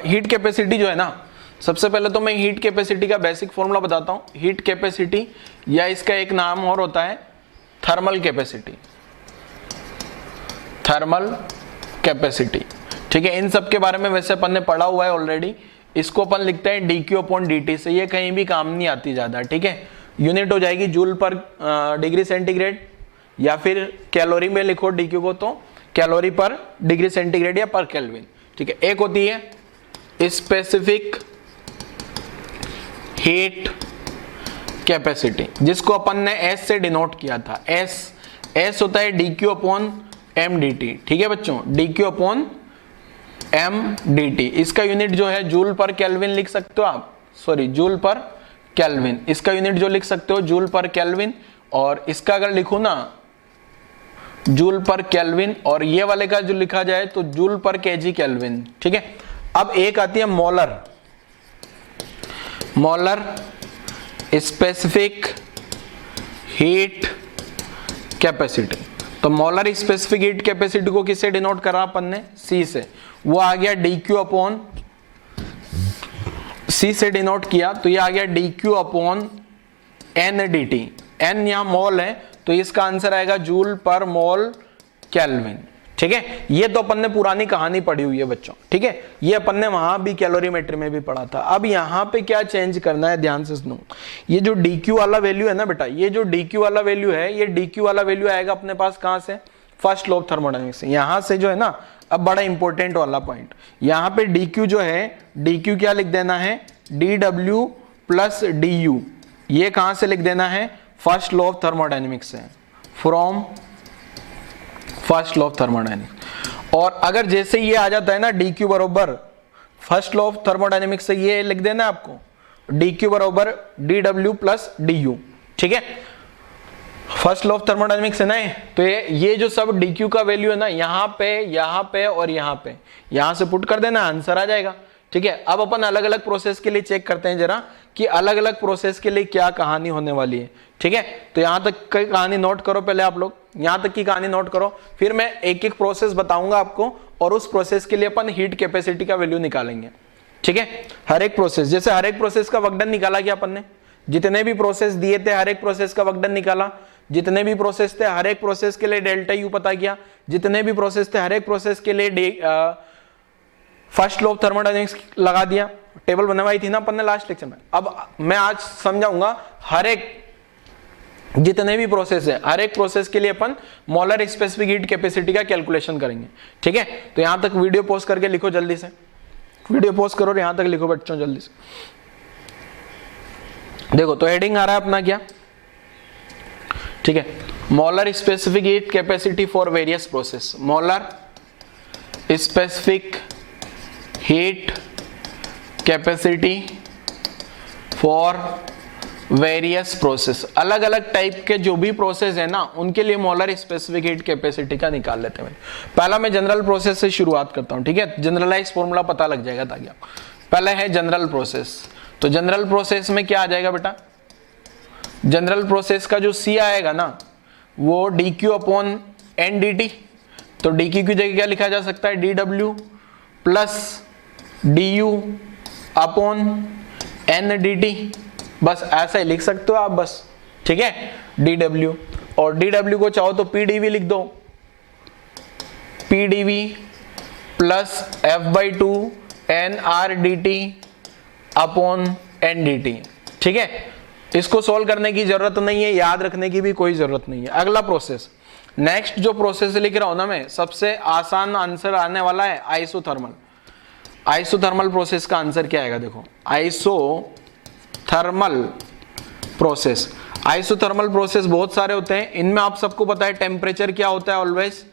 हीट कैपेसिटी जो है ना, सबसे पहले तो मैं हीट कैपेसिटी का बेसिक फॉर्मूला बताता हूं। हीट कैपेसिटी या इसका एक नाम और होता है थर्मल कैपेसिटी, थर्मल कैपेसिटी, ठीक है। इन सब के बारे में वैसे अपन ने पढ़ा हुआ है ऑलरेडी। इसको अपन लिखते हैं dQ/dt से, ये कहीं भी काम नहीं आती ज्यादा, ठीक है। यूनिट हो जाएगी जूल पर डिग्री सेंटीग्रेड, या फिर कैलोरी में लिखो dQ को तो कैलोरी पर डिग्री सेंटीग्रेड या पर केल्विन, ठीक है। एक होती है स्पेसिफिक हीट कैपेसिटी, जिसको अपन ने S से डिनोट किया था। S होता है dQ/mdt, ठीक है बच्चों, dQ/mdt। इसका यूनिट जो है जूल पर केल्विन लिख सकते हो आप, सॉरी जूल पर केल्विन, इसका यूनिट जो लिख सकते हो जूल पर केल्विन। और इसका अगर लिखो ना जूल पर केल्विन, और ये वाले का जो लिखा जाए तो जूल पर केजी केल्विन, ठीक है। अब एक आती है molar, molar specific heat capacity. तो मोलर स्पेसिफिक हीट कैपेसिटी को किससे डिनोट करा अपन ने, C से। वो आ गया dQ/C से डिनोट किया, तो ये आ गया dQ/ndt। n यहां मोल है तो इसका आंसर आएगा जूल पर मोल केल्विन, ठीक है। ये तो अपन ने पुरानी कहानी पढ़ी हुई है बच्चों, ठीक है। ये अपन ने वहां भी कैलोरीमेट्री में भी पढ़ा था। अब यहाँ पे क्या चेंज करना है, ध्यान से सुनो। ये जो dQ वाला वैल्यू है ना बेटा, ये जो dQ वाला वैल्यू है, ये dQ वाला वैल्यू आएगा अपने पास कहां से, फर्स्ट लॉ ऑफ थर्मोडायनेमिक्स से। यहां से जो है ना, अब बड़ा इंपॉर्टेंट वाला पॉइंट, यहाँ पे dQ जो है, dQ क्या लिख देना है, dW प्लस du। ये कहां से लिख देना है, फर्स्ट लॉ ऑफ थर्मोडायनेमिक्स से, from first law of thermodynamics. और अगर जैसे ये आ जाता है ना dQ बरोबर फर्स्ट लॉ ऑफ थर्मोडायनेमिक्स से, ये लिख देना है आपको dQ बरोबर dW प्लस du, ठीक है। फर्स्ट लॉ ऑफ थर्मोडायनेमिक्स है ना, तो ये जो सब dQ का वैल्यू है ना, यहाँ पे और यहाँ पे, यहाँ से पुट कर देना, आंसर आ जाएगा, ठीक है। अब अपन अलग अलग प्रोसेस के लिए चेक करते हैं जरा कि अलग अलग प्रोसेस के लिए क्या कहानी होने वाली है, ठीक है। तो यहां तक की कहानी नोट करो पहले आप लोग, यहां तक की कहानी नोट करो, फिर मैं एक एक प्रोसेस बताऊंगा आपको, और उस प्रोसेस के लिए अपन हीट कैपेसिटी का वैल्यू निकालेंगे, ठीक है। हर एक प्रोसेस, जैसे हर एक प्रोसेस का वर्क डन निकाला क्या अपन ने, जितने भी प्रोसेस दिए थे हर एक प्रोसेस का वर्क डन निकाला, जितने भी प्रोसेस थे हर एक प्रोसेस के लिए डेल्टा यू पता किया, जितने भी प्रोसेस थे हर एक प्रोसेस के लिए फर्स्ट लॉ ऑफ थर्मोडायनेमिक्स लगा दिया, टेबल बनवाई थी ना अपन ने लास्ट लेक्चर में। अब मैं आज समझाऊंगा हर एक, जितने भी प्रोसेस है हर एक प्रोसेस के लिए अपन मोलर स्पेसिफिक हीट कैपेसिटी का कैलकुलेशन करेंगे, ठीक है। तो यहां तक वीडियो पॉज करके लिखो, जल्दी से वीडियो पॉज करो और यहां तक लिखो बच्चों जल्दी से। देखो तो हेडिंग आ रहा है अपना क्या, ठीक है, molar specific heat capacity for various process. Molar specific heat capacity for various process, अलग अलग टाइप के जो भी प्रोसेस है ना उनके लिए मोलर स्पेसिफिक हीट कैपेसिटी का निकाल लेते हैं। पहला मैं जनरल प्रोसेस से शुरुआत करता हूं, ठीक है, जनरलाइज फॉर्मूला पता लग जाएगा ताकि आपको। पहला है जनरल प्रोसेस, तो जनरल प्रोसेस में क्या आ जाएगा बेटा, जनरल प्रोसेस का जो C आएगा ना वो dQ/ndt, तो dQ की जगह क्या लिखा जा सकता है, dW प्लस du/ndt, बस ऐसा ही लिख सकते हो आप बस, ठीक है, dW। और dW को चाहो तो pdv लिख दो, pdv प्लस f/2 nRdt/ndt, ठीक है। इसको सोल्व करने की जरूरत नहीं है, याद रखने की भी कोई जरूरत नहीं है। अगला प्रोसेस, नेक्स्ट जो प्रोसेस लिख रहा हूं ना मैं, सबसे आसान आंसर आने वाला है आइसोथर्मल। आइसोथर्मल प्रोसेस का आंसर क्या आएगा, देखो आइसोथर्मल प्रोसेस। आइसोथर्मल प्रोसेस बहुत सारे होते हैं, इनमें आप सबको पता है टेम्परेचर क्या होता है ऑलवेज।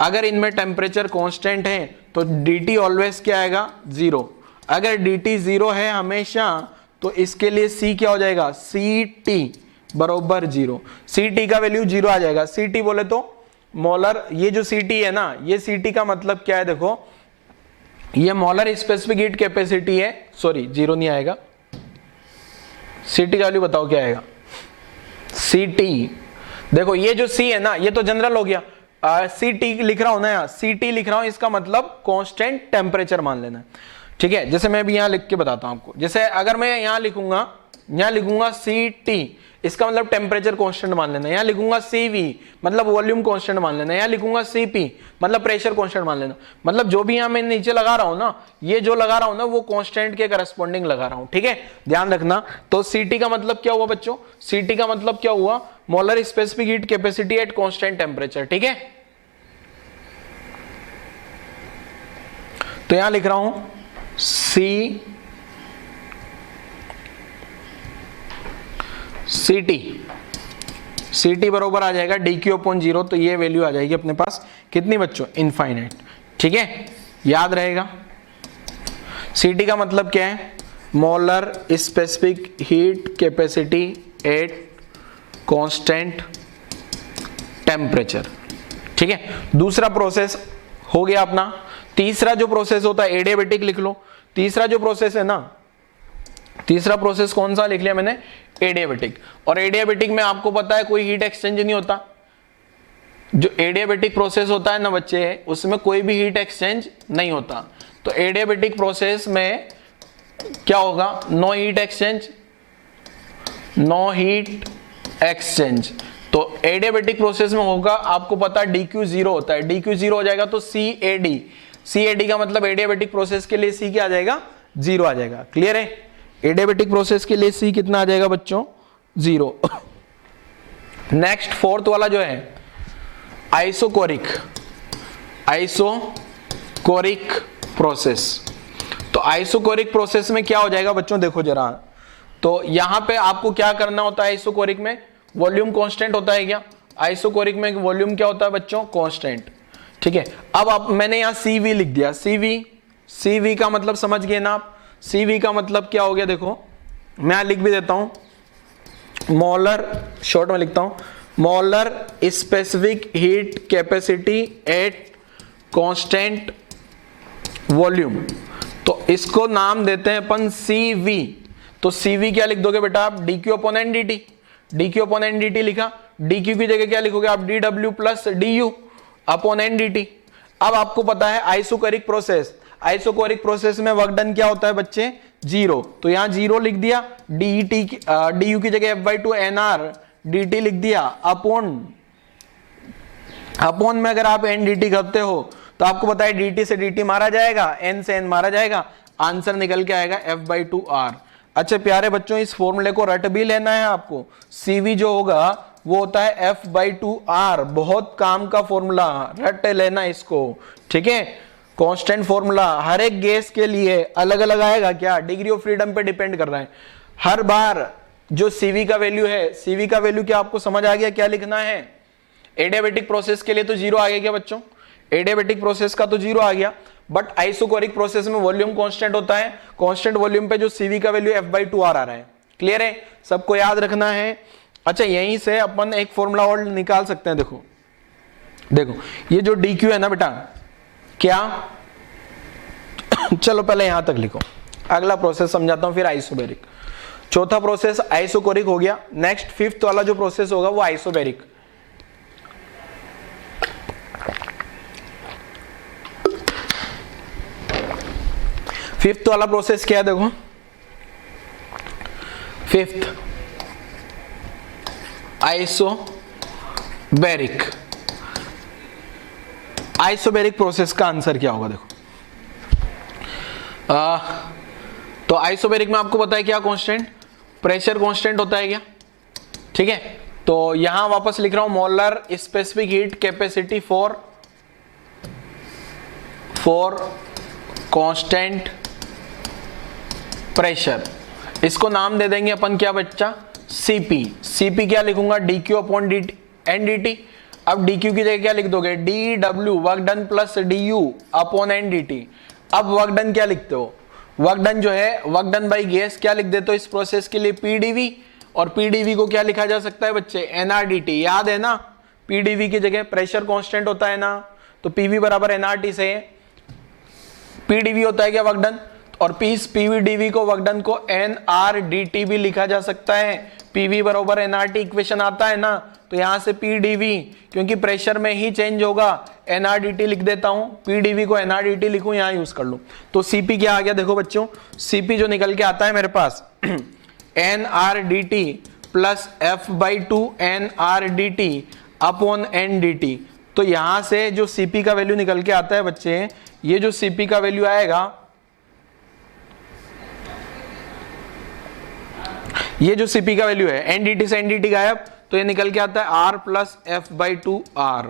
अगर इनमें टेम्परेचर कांस्टेंट है तो dt ऑलवेज क्या आएगा, 0। अगर dt 0 है हमेशा, तो इसके लिए C क्या हो जाएगा, Ct बराबर 0। Ct का वैल्यू 0 आ जाएगा। Ct बोले तो मोलर, ये जो Ct है ना, ये Ct का मतलब क्या है, देखो ये मोलर स्पेसिफिक हीट कैपेसिटी है। सॉरी 0 नहीं आएगा, Ct का वैल्यू बताओ क्या आएगा, Ct। देखो ये जो C है ना, ये तो जनरल हो गया। Ct लिख रहा हूं ना यहाँ, Ct लिख रहा हूं, इसका मतलब कांस्टेंट टेम्परेचर मान लेना है, ठीक है। जैसे मैं भी यहाँ लिख के बताता हूं आपको, जैसे अगर मैं यहाँ लिखूंगा Ct, इसका मतलब टेम्परेचर कांस्टेंट मान लेना। यहाँ लिखूंगा Cv मतलब वॉल्यूम कांस्टेंट मान लेना। यहाँ लिखूंगा Cp मतलब प्रेशर कांस्टेंट मान लेना। मतलब जो भी यहाँ मैं नीचे लगा रहा हूं ना, ये जो लगा रहा हूं ना, वो कांस्टेंट के करस्पॉन्डिंग लगा रहा हूं, ठीक है, ध्यान रखना। तो Ct का मतलब क्या हुआ बच्चों, Ct का मतलब क्या हुआ, molar specific heat capacity at constant temperature, ठीक है। तो यहां लिख रहा हूं Ct बराबर आ जाएगा dq/0। तो ये वैल्यू आ जाएगी अपने पास कितनी बच्चों, इनफाइनाइट, ठीक है, याद रहेगा। Ct का मतलब क्या है, molar specific heat capacity at constant temperature, ठीक है। दूसरा प्रोसेस हो गया अपना। तीसरा जो प्रोसेस होता है एडियाबेटिक, लिख लो। तीसरा जो प्रोसेस है ना, तीसरा प्रोसेस कौन सा लिख लिया मैंने, एडियाबेटिक। और एडियाबेटिक में आपको पता है कोई हीट एक्सचेंज नहीं होता। जो एडियाबेटिक प्रोसेस होता है ना बच्चे, उसमें कोई भी हीट एक्सचेंज नहीं होता। तो एडियाबेटिक प्रोसेस में क्या होगा, no heat exchange, no heat exchange. तो एडियाबेटिक प्रोसेस में होगा, आपको पता है dq 0 होता है, dq 0 हो जाएगा तो CAD का मतलब एडियाबेटिक प्रोसेस के लिए C क्या आ जाएगा, 0 आ जाएगा। क्लियर है, एडियाबेटिक प्रोसेस के लिए C कितना आ जाएगा बच्चों, 0। नेक्स्ट फोर्थ वाला जो है आइसोकोरिक प्रोसेस। तो आइसोकोरिक प्रोसेस में क्या हो जाएगा बच्चों, देखो जरा, तो यहां पे आपको क्या करना होता है, आइसोकोरिक में वॉल्यूम कांस्टेंट होता है क्या, आइसोकोरिक में वॉल्यूम क्या होता है बच्चों, कांस्टेंट, ठीक है। अब मैंने यहां CV लिख दिया। CV का मतलब समझ गए ना आप, CV का मतलब क्या हो गया, देखो मैं यहां लिख भी देता हूं, मोलर, शॉर्ट में लिखता हूं, molar specific heat capacity at constant volume. तो इसको नाम देते हैं अपन CV। तो CV क्या लिख दोगे बेटा आप, dq/dt। dq/dt लिखा, dq की जगह क्या लिखोगे आप, dw प्लस du/dt। अब आपको पता है आइसोकोरिक प्रोसेस में वर्क डन क्या होता है बच्चे, 0। तो यहां 0 लिख दिया, du की जगह F/2 nr dt लिख दिया, अपॉन में अगर आप ndt करते हो तो आपको पता है dt से dt मारा जाएगा, n से n मारा जाएगा, आंसर निकल के आएगा F/2 r। अच्छा प्यारे बच्चों, इस फॉर्मूले को रट भी लेना है आपको। CV जो होगा वो होता है F/2 r, बहुत काम का फॉर्मूला, रट लेना इसको, ठीक है। कांस्टेंट फॉर्मूला, हर एक गैस के लिए अलग अलग आएगा क्या, डिग्री ऑफ फ्रीडम पे डिपेंड कर रहा है। हर बार जो CV का वैल्यू है, CV का वैल्यू क्या आपको समझ आ गया, क्या लिखना है। एडियाबेटिक प्रोसेस के लिए तो 0 आ गया क्या बच्चों, एडियाबेटिक प्रोसेस का तो 0 आ गया। बट आइसोकोरिक प्रोसेस में वॉल्यूम कांस्टेंट होता है, कांस्टेंट वॉल्यूम पे जो CV का वैल्यू F/2 r आ रहा है। क्लियर है, सबको याद रखना है। अच्छा यहीं से अपन एक फॉर्मूला और निकाल सकते हैं। देखो ये जो dq है ना बेटा, क्या चलो पहले यहां तक लिखो, अगला प्रोसेस समझाता हूं, फिर आइसोबैरिक। चौथा प्रोसेस आइसोकोरिक हो गया। नेक्स्ट फिफ्थ वाला जो प्रोसेस होगा वो आइसोबैरिक। फिफ्थ वाला प्रोसेस क्या है, देखो फिफ्थ आइसोबैरिक। आइसोबैरिक प्रोसेस का आंसर क्या होगा, देखो तो आइसोबैरिक में आपको पता है क्या कांस्टेंट, प्रेशर कांस्टेंट होता है क्या, ठीक है। तो यहां वापस लिख रहा हूं molar specific heat capacity for constant pressure, इसको नाम दे देंगे अपन क्या बच्चा, सीपी। सीपी क्या लिखूंगा, D Q upon D N D T. अब डी क्यू की जगह क्या लिख दोगे, D W work done plus D U upon N D T. अब वर्क डन क्या लिखते हो, वर्क डन जो है वर्क डन बाई गैस क्या लिख देते हो इस प्रोसेस के लिए, पीडीवी। और पीडीवी को क्या लिखा जा सकता है बच्चे, एनआरडीटी, याद है ना। पीडीवी की जगह प्रेशर कांस्टेंट होता है ना, तो पीवी बराबर एनआरटी से पीडीवी होता है क्या वर्क डन, और पीवीडीवी को वर्क डन को एनआरडीटी भी लिखा जा सकता है। पीवी बराबर एनआरटी इक्वेशन आता है ना, तो यहां से पीडीवी क्योंकि प्रेशर में ही चेंज होगा, एनआरडीटी लिख देता हूं, पीडीवी को एनआरडीटी लिखूं, यहां यूज कर लूं। तो सीपी क्या आ गया देखो बच्चों, सीपी जो निकल के आता है मेरे पास NRDT plus F by two NRDT upon NDT. तो यहां से जो सीपी का वैल्यू निकल के आता है बच्चे, ये जो सीपी का वैल्यू आएगा, ये जो सीपी का वैल्यू है, एनडीटी से एनडीटी गायब, तो ये निकल के आता है R plus F by two R,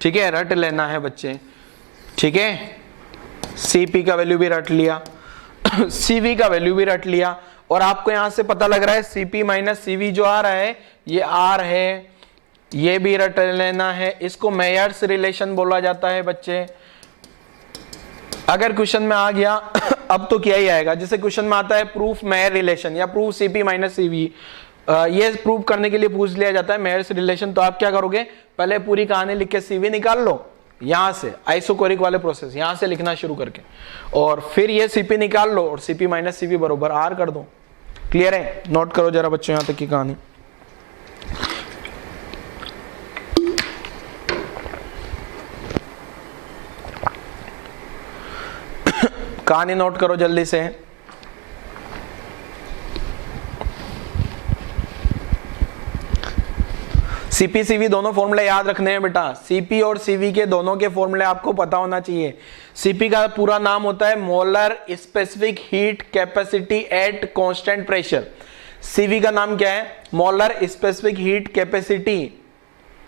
ठीक है। रट लेना है बच्चे, ठीक है। सीपी का वैल्यू भी रट लिया सीवी का वैल्यू भी रट लिया, और आपको यहां से पता लग रहा है सीपी माइनस सीवी जो आ रहा है ये आर है, ये भी रट लेना है। इसको मेयर्स रिलेशन बोला जाता है बच्चे। अगर क्वेश्चन में आ गया अब तो क्या ही आएगा, जैसे क्वेश्चन में आता है प्रूफ मेयर रिलेशन या प्रूफ सीपी माइनस सीवी, ये प्रूव करने के लिए पूछ लिया जाता है मेयर्स रिलेशन। तो आप क्या करोगे, पहले पूरी कहानी लिख के सीवी निकाल लो, यहां से आइसोकोरिक वाले प्रोसेस यहां से लिखना शुरू करके, और फिर ये सीपी निकाल लो और सीपी माइनस सीवी बरोबर आर कर दो। क्लियर है, नोट करो जरा बच्चों यहां तक की कहानी। कहानी नोट करो जल्दी से। सीपी सीवी दोनों फॉर्मूले याद रखने हैं बेटा, सीपी और सीवी के दोनों के फॉर्मूले आपको पता होना चाहिए। सीपी का पूरा नाम होता है molar specific heat capacity at constant pressure. CV का नाम क्या है, molar specific heat capacity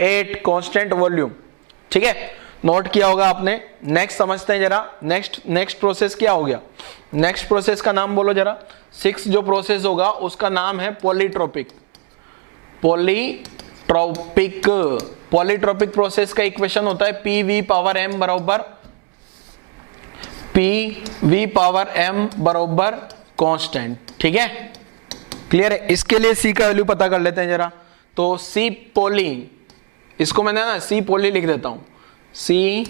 at constant volume, ठीक है। नोट किया होगा आपने। नेक्स्ट समझते हैं जरा, नेक्स्ट प्रोसेस क्या हो गया, नेक्स्ट प्रोसेस का नाम बोलो जरा। 6 जो प्रोसेस होगा उसका नाम है पॉलीट्रोपिक। पॉलीट्रोपिक प्रोसेस का इक्वेशन होता है पीवी पावर एम बराबर कांस्टेंट, ठीक है। क्लियर है, इसके लिए सी का वैल्यू पता कर लेते हैं जरा। तो सी पोली, इसको मैंने ना सी पोली लिख देता हूं, सी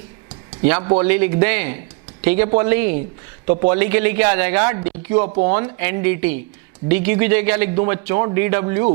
यहां पोली लिख दें, ठीक है पोली। तो पोली के लिए क्या आ जाएगा, D Q upon N D T. D Q की जगह क्या लिख दूं बच्चों, D W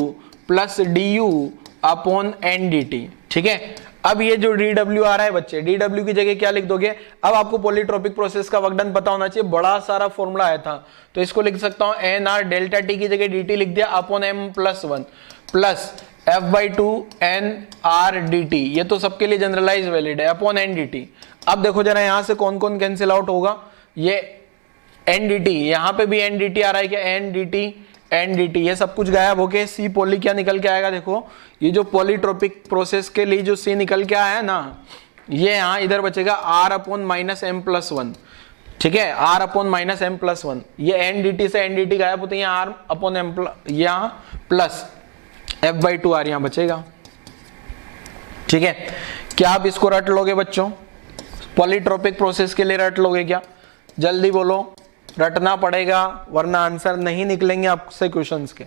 plus D U upon N D T, ठीक है। अब ये जो डी डब्ल्यू आ रहा है बच्चे, डी डब्ल्यू की जगह क्या लिख दोगे, अब आपको पॉलीट्रोपिक प्रोसेस का वर्क डन पता होना चाहिए, बड़ा सारा फॉर्मूला आया था, तो इसको लिख सकता हूं एन आर डेल्टा टी की जगह डी टी लिख दिया upon M plus 1 plus F by two N R D T, ये तो सबके लिए जनरलाइज वैलिड है, अपॉन एन डी टी। अब देखो जरा यहां से कौन कौन कैंसिल आउट होगा, ये एन डी टी, यहां पे भी एन डी टी आ रहा है क्या, N D T N D T, ये सब कुछ गायब होके सी पोली क्या निकल के आएगा, देखो ये जो पॉलीट्रोपिक प्रोसेस के लिए जो सी निकल के आया है ना, ये यहां इधर बचेगा R upon minus M plus 1, ठीक है, R upon minus M plus 1। ये एन डी टी से एन डी टी गायब होते हैं, आर अपॉन एम यहां plus F by two R यहां बचेगा, ठीक है। क्या आप इसको रट लोगे बच्चों, पॉलीट्रोपिक प्रोसेस के लिए रट लोगे क्या, जल्दी बोलो, रटना पड़ेगा वरना आंसर नहीं निकलेंगे आपसे क्वेश्चंस के,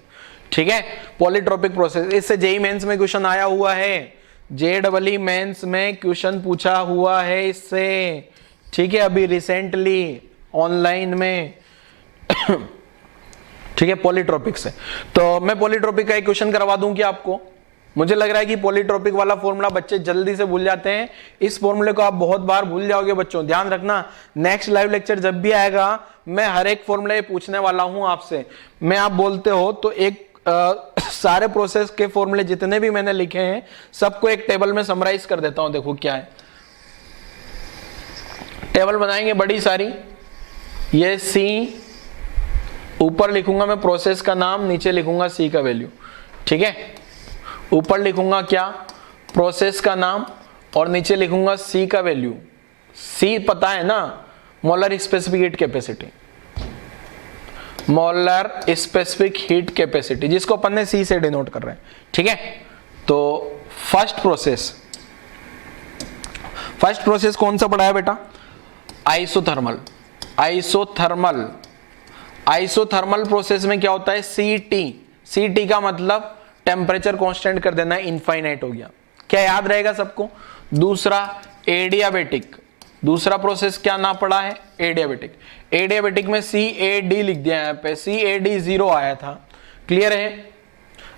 ठीक है। पॉलीट्रोपिक प्रोसेस, इससे जेई मेंस में क्वेश्चन आया हुआ है, जेडबलई मेंस में क्वेश्चन पूछा हुआ है इससे, ठीक है, अभी रिसेंटली ऑनलाइन में ठीक है, पॉलीट्रोपिक से। तो मैं पॉलीट्रोपिक का एक क्वेश्चन करवा दूं क्या आपको, मुझे लग रहा है कि पॉलीट्रोपिक वाला फॉर्मूला बच्चे जल्दी से भूल जाते हैं, इस फॉर्मूले को आप बहुत बार भूल जाओगे बच्चों, ध्यान रखना। नेक्स्ट लाइव लेक्चर जब भी आएगा मैं हर एक फॉर्मूला पूछने वाला हूं आपसे, मैं आप बोलते हो तो एक सारे प्रोसेस के फॉर्मूले जितने भी मैंने लिखे हैं सबको एक टेबल में समराइज कर देता हूं, देखो क्या है, टेबल बनाएंगे बड़ी सारी, ये सी ऊपर लिखूंगा मैं प्रोसेस का नाम, नीचे लिखूंगा सी का वैल्यू, ठीक है। ऊपर लिखूंगा क्या, प्रोसेस का नाम, और नीचे लिखूंगा सी का वैल्यू। सी पता है ना, molar specific heat capacity, molar specific heat capacity, जिसको अपन ने सी से डिनोट कर रहे हैं, ठीक है। तो फर्स्ट प्रोसेस कौन सा पढ़ा है बेटा, आइसोथर्मल। आइसोथर्मल प्रोसेस में क्या होता है, सीटी का मतलब टेम्परेचर कांस्टेंट कर देना है, इनफाइनाइट हो गया, क्या याद रहेगा सबको। दूसरा एडियाबेटिक, दूसरा प्रोसेस क्या ना पड़ा है, एडियाबेटिक में CAD लिख दिया यहाँ पे, CAD 0 आया था, क्लियर है।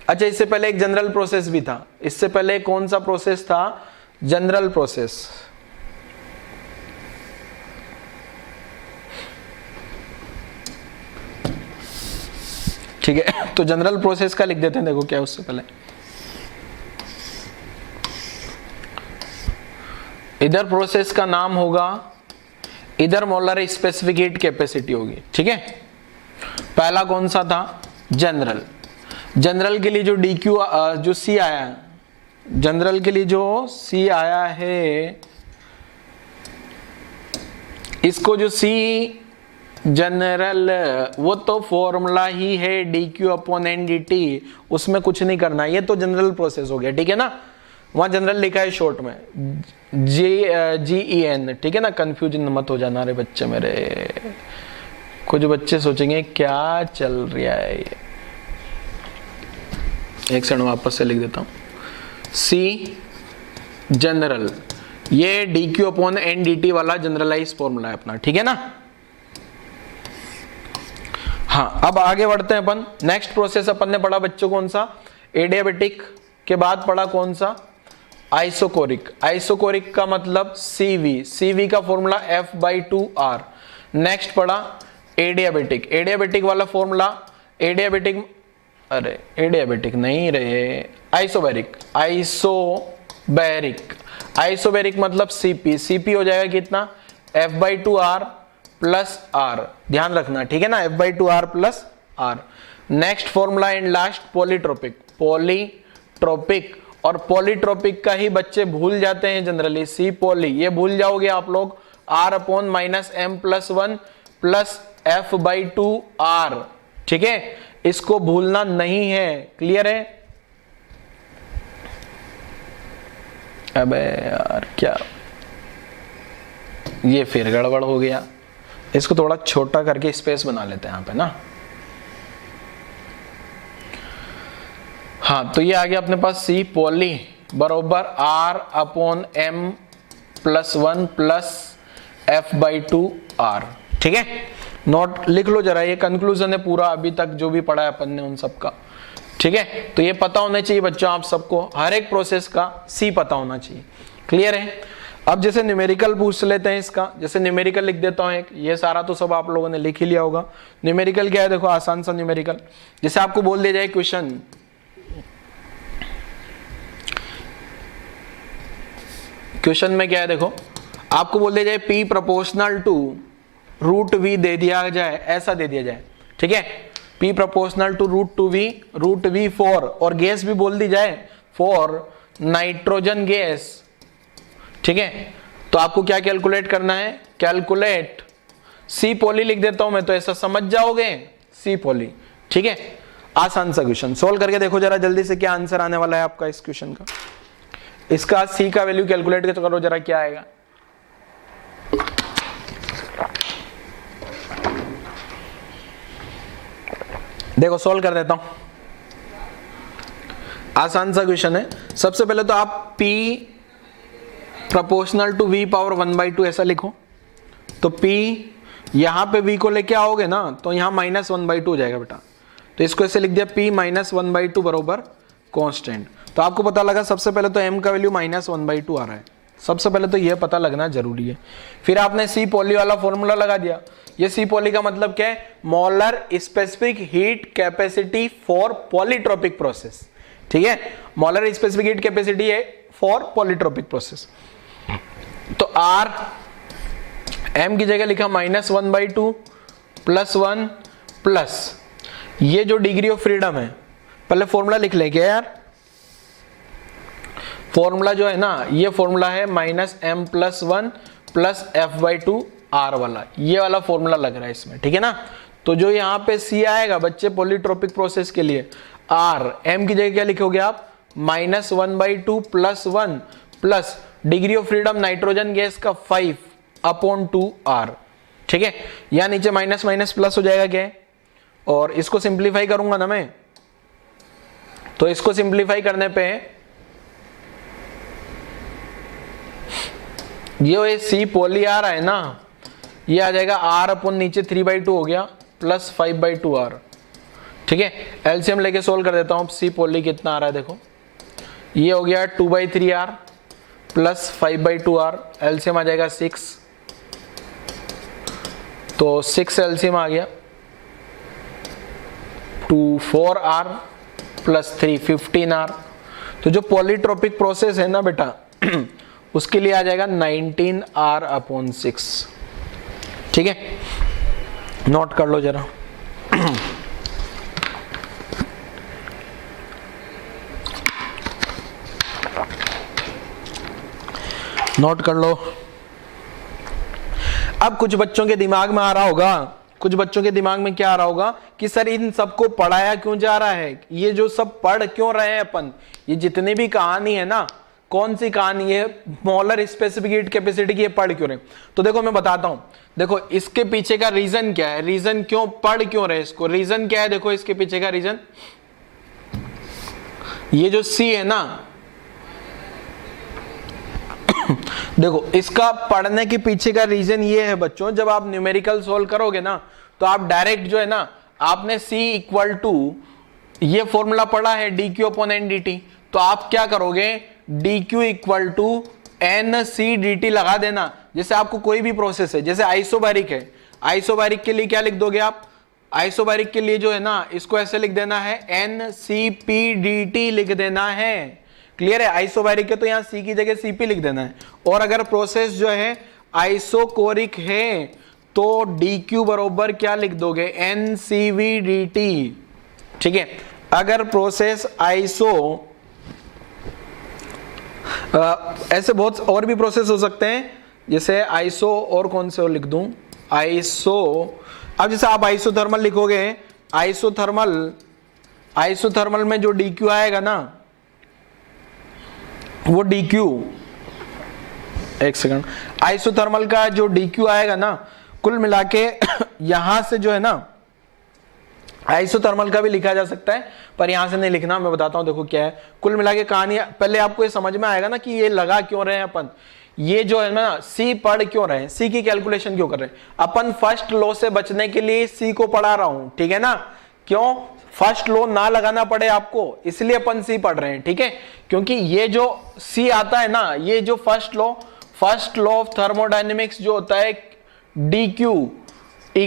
अच्छा, इससे पहले एक जनरल प्रोसेस भी था, इससे पहले कौन सा प्रोसेस था, जनरल प्रोसेस, ठीक है। तो जनरल प्रोसेस का लिख देते हैं, देखो क्या उससे पहले, इधर प्रोसेस का नाम होगा, इधर मोलर स्पेसिफिक हीट कैपेसिटी होगी, ठीक है। पहला कौन सा था, जनरल के लिए जो DQ जो C आया है, जनरल के लिए जो C आया है, इसको जो C जनरल, वो तो फॉर्मूला ही है dQ/NDT, उसमें कुछ नहीं करना, ये तो जनरल प्रोसेस हो गया, ठीक है ना। वहां जनरल लिखा है शॉर्ट में GEN, ठीक है ना, कंफ्यूजन मत हो जाना रे बच्चे मेरे, कुछ बच्चे सोचेंगे क्या चल रहा है ये। एक सेकंड वापस से लिख देता हूं, C जनरल, ये dQ/NDT वाला जनरलाइज फॉर्मूला है अपना, ठीक है ना। हाँ, अब आगे बढ़ते हैं अपन। नेक्स्ट प्रोसेस अपन ने पढ़ा बच्चों कौन सा, एडियाबेटिक के बाद पढ़ा कौन सा, आइसोकोरिक का मतलब CV का फॉर्मूला F/2R। नेक्स्ट पढ़ा एडियाबेटिक वाला फॉर्मूला, एडियाबेटिक नहीं रहे, आइसोबैरिक मतलब CP हो जाएगा कितना, F/2R प्लस R, ध्यान रखना, ठीक है ना, F/2R plus R। Next formula and last polytropic, और पॉलीट्रोपिक का ही बच्चे भूल जाते हैं जनरली, C पॉली, ये भूल जाओगे आप लोग, R/-M+1 प्लस F/2R, ठीक है, इसको भूलना नहीं है, क्लियर है। अबे यार क्या, ये फिर गड़बड़ हो गया, इसको थोड़ा छोटा करके स्पेस बना लेते हैं यहाँ पे ना। हाँ, तो ये आ गया अपने पास C पॉली बरोबर R/M+1 प्लस F/2R, ठीक है। नोट लिख लो जरा, ये कंक्लूजन है पूरा अभी तक जो भी पढ़ा है अपन ने उन सब का, ठीक है। तो ये पता होना चाहिए बच्चों आप सबको, हर एक प्रोसेस का C पता होना चाहिए, क्लियर है। अब जैसे न्यूमेरिकल पूछ लेते हैं इसका, जैसे न्यूमेरिकल लिख देता हूं एक, ये सारा तो सब आप लोगों ने लिख ही लिया होगा। न्यूमेरिकल क्या है, देखो आसान सा न्यूमेरिकल, जैसे आपको बोल दिया जाए क्वेश्चन में क्या है, देखो आपको बोल दिया जाए P∝ √V दे दिया जाए, ऐसा दे दिया जाए, ठीक है, P∝ √V और गैस भी बोल दी जाए फॉर नाइट्रोजन गैस, ठीक है। तो आपको क्या कैलकुलेट करना है, कैलकुलेट C पॉली लिख देता हूं मैं, तो ऐसा समझ जाओगे C पॉली, ठीक है। आसान सा क्वेश्चन सोल्व करके देखो जरा जल्दी से, क्या आंसर आने वाला है आपका इस क्वेश्चन का। इसका C का वैल्यू कैलकुलेट करो जरा, क्या आएगा। देखो सोल्व कर देता हूं, आसान सा क्वेश्चन है। सबसे पहले तो आप P∝ V∝1/2 ऐसा लिखो, तो P यहां पे V को लेके आओगे ना, तो यहां -1/2 हो जाएगा बेटा, तो इसको ऐसे लिख दिया P-1/2 बरोबर कांस्टेंट। तो आपको पता लगा सबसे पहले तो M का वैल्यू -1/2 आ रहा है, सबसे पहले तो यह पता लगना जरूरी है। फिर आपने C पॉली वाला फॉर्मूला लगा दिया, ये C पॉली का मतलब क्या है, molar specific heat capacity for polytropic process, ठीक है, मोलर स्पेसिफिक हीट कैपेसिटी है फॉर पॉलीट्रोपिक प्रोसेस। तो R M की जगह लिखा -1/2 +1 प्लस ये जो डिग्री ऑफ फ्रीडम है, पहले फॉर्मूला लिख लें क्या यार, फॉर्मूला जो है ना ये फॉर्मूला है -m+1 प्लस f/2 r वाला, ये वाला फॉर्मूला लग रहा है इसमें, ठीक है ना। तो जो यहाँ पे C आएगा बच्चे पॉलीट्रोपिक प्रोसेस के लिए, r m की जगह क्या लिखोगे आप, -1/2 + 1 plus degree of freedom nitrogen gas का 5/2 r, ठीक है। यहाँ नीचे माइनस माइनस प्लस हो जाएगा क्या, और इसको सिंप्लीफाई करूंगा ना मैं, तो इसको सिंप्लीफाई करने पे ये C पॉली आ रहा है ना, ये आ जाएगा r अपन नीचे 3/2 हो गया प्लस 5/2 r, ठीक है। एलसीएम लेके सोल्व कर देता हूं, C पॉली कितना आ रहा है देखो, ये हो गया 2/3 r प्लस 5/2 r, एलसीएम आ जाएगा 6, तो 6 एलसीएम आ गया 4 r प्लस 3 15 r। तो जो पॉलीट्रोपिक प्रोसेस है ना बेटा उसके लिए आ जाएगा 19 r/6, ठीक है। नोट कर लो जरा नोट कर लो। अब कुछ बच्चों के दिमाग में आ रहा होगा, कुछ बच्चों के दिमाग में क्या आ रहा होगा कि सर इन सबको पढ़ाया क्यों जा रहा है, ये जो सब पढ़ क्यों रहे हैं अपन, ये जितनी भी कहानी है ना, कौन सी कहानी है मोलर स्पेसिफिक हीट कैपेसिटी की, ये पढ़ क्यों रहे। तो देखो मैं बताता हूं, देखो इसके पीछे का रीजन क्या है, रीजन क्यों पढ़ क्यों रहे इसको, रीजन क्या है, देखो इसके पीछे का रीजन, ये जो C है ना देखो इसका पढ़ने के पीछे का रीजन ये है बच्चों, जब आप न्यूमेरिकल सोल्व करोगे ना तो आप डायरेक्ट जो है ना, आपने C = ये फॉर्मूला पढ़ा है dq/dt, तो आप क्या करोगे dq = nc/dt लगा देना। जैसे आपको कोई भी प्रोसेस है, जैसे आइसोबैरिक है, आइसोबैरिक के लिए क्या लिख दोगे आप, आइसोबैरिक के लिए जो है ना इसको ऐसे लिख देना है ncp/dt लिख देना है, क्लियर है। आइसोबैरिक है तो यहाँ C की जगह Cp लिख देना है। और अगर प्रोसेस जो है आइसोकोरिक है तो dq बरोबर क्या लिख दोगे, ncv/dt, ठीक है। अगर प्रोसेस ऐसे बहुत और भी प्रोसेस हो सकते हैं, जैसे आइसो, और कौन से और लिख दूं, आइसो, अब जैसे आप आइसोथर्मल लिखोगे, आइसोथर्मल में जो dq आएगा ना वो dq, एक सेकंड, आइसोथर्मल का जो dq आएगा ना कुल मिला के यहां से जो है ना, आइसोथर्मल का भी लिखा जा सकता है पर यहां से नहीं लिखना, मैं बताता हूं देखो क्या है। कुल मिला के कहानी पहले आपको ये समझ में आएगा ना कि ये लगा क्यों रहे हैं अपन, ये जो है ना C पढ़ क्यों रहे हैं, C की कैलकुलेशन क्यों कर रहे हैं अपन, फर्स्ट लॉ से बचने के लिए C को पढ़ा रहा हूं, ठीक है ना। क्यों, फर्स्ट लॉ ना लगाना पड़े आपको, इसलिए अपन C पढ़ रहे हैं, ठीक है। क्योंकि ये जो C आता है ना, ये जो फर्स्ट लॉ ऑफ थर्मोडायनेमिक्स जो होता है dq =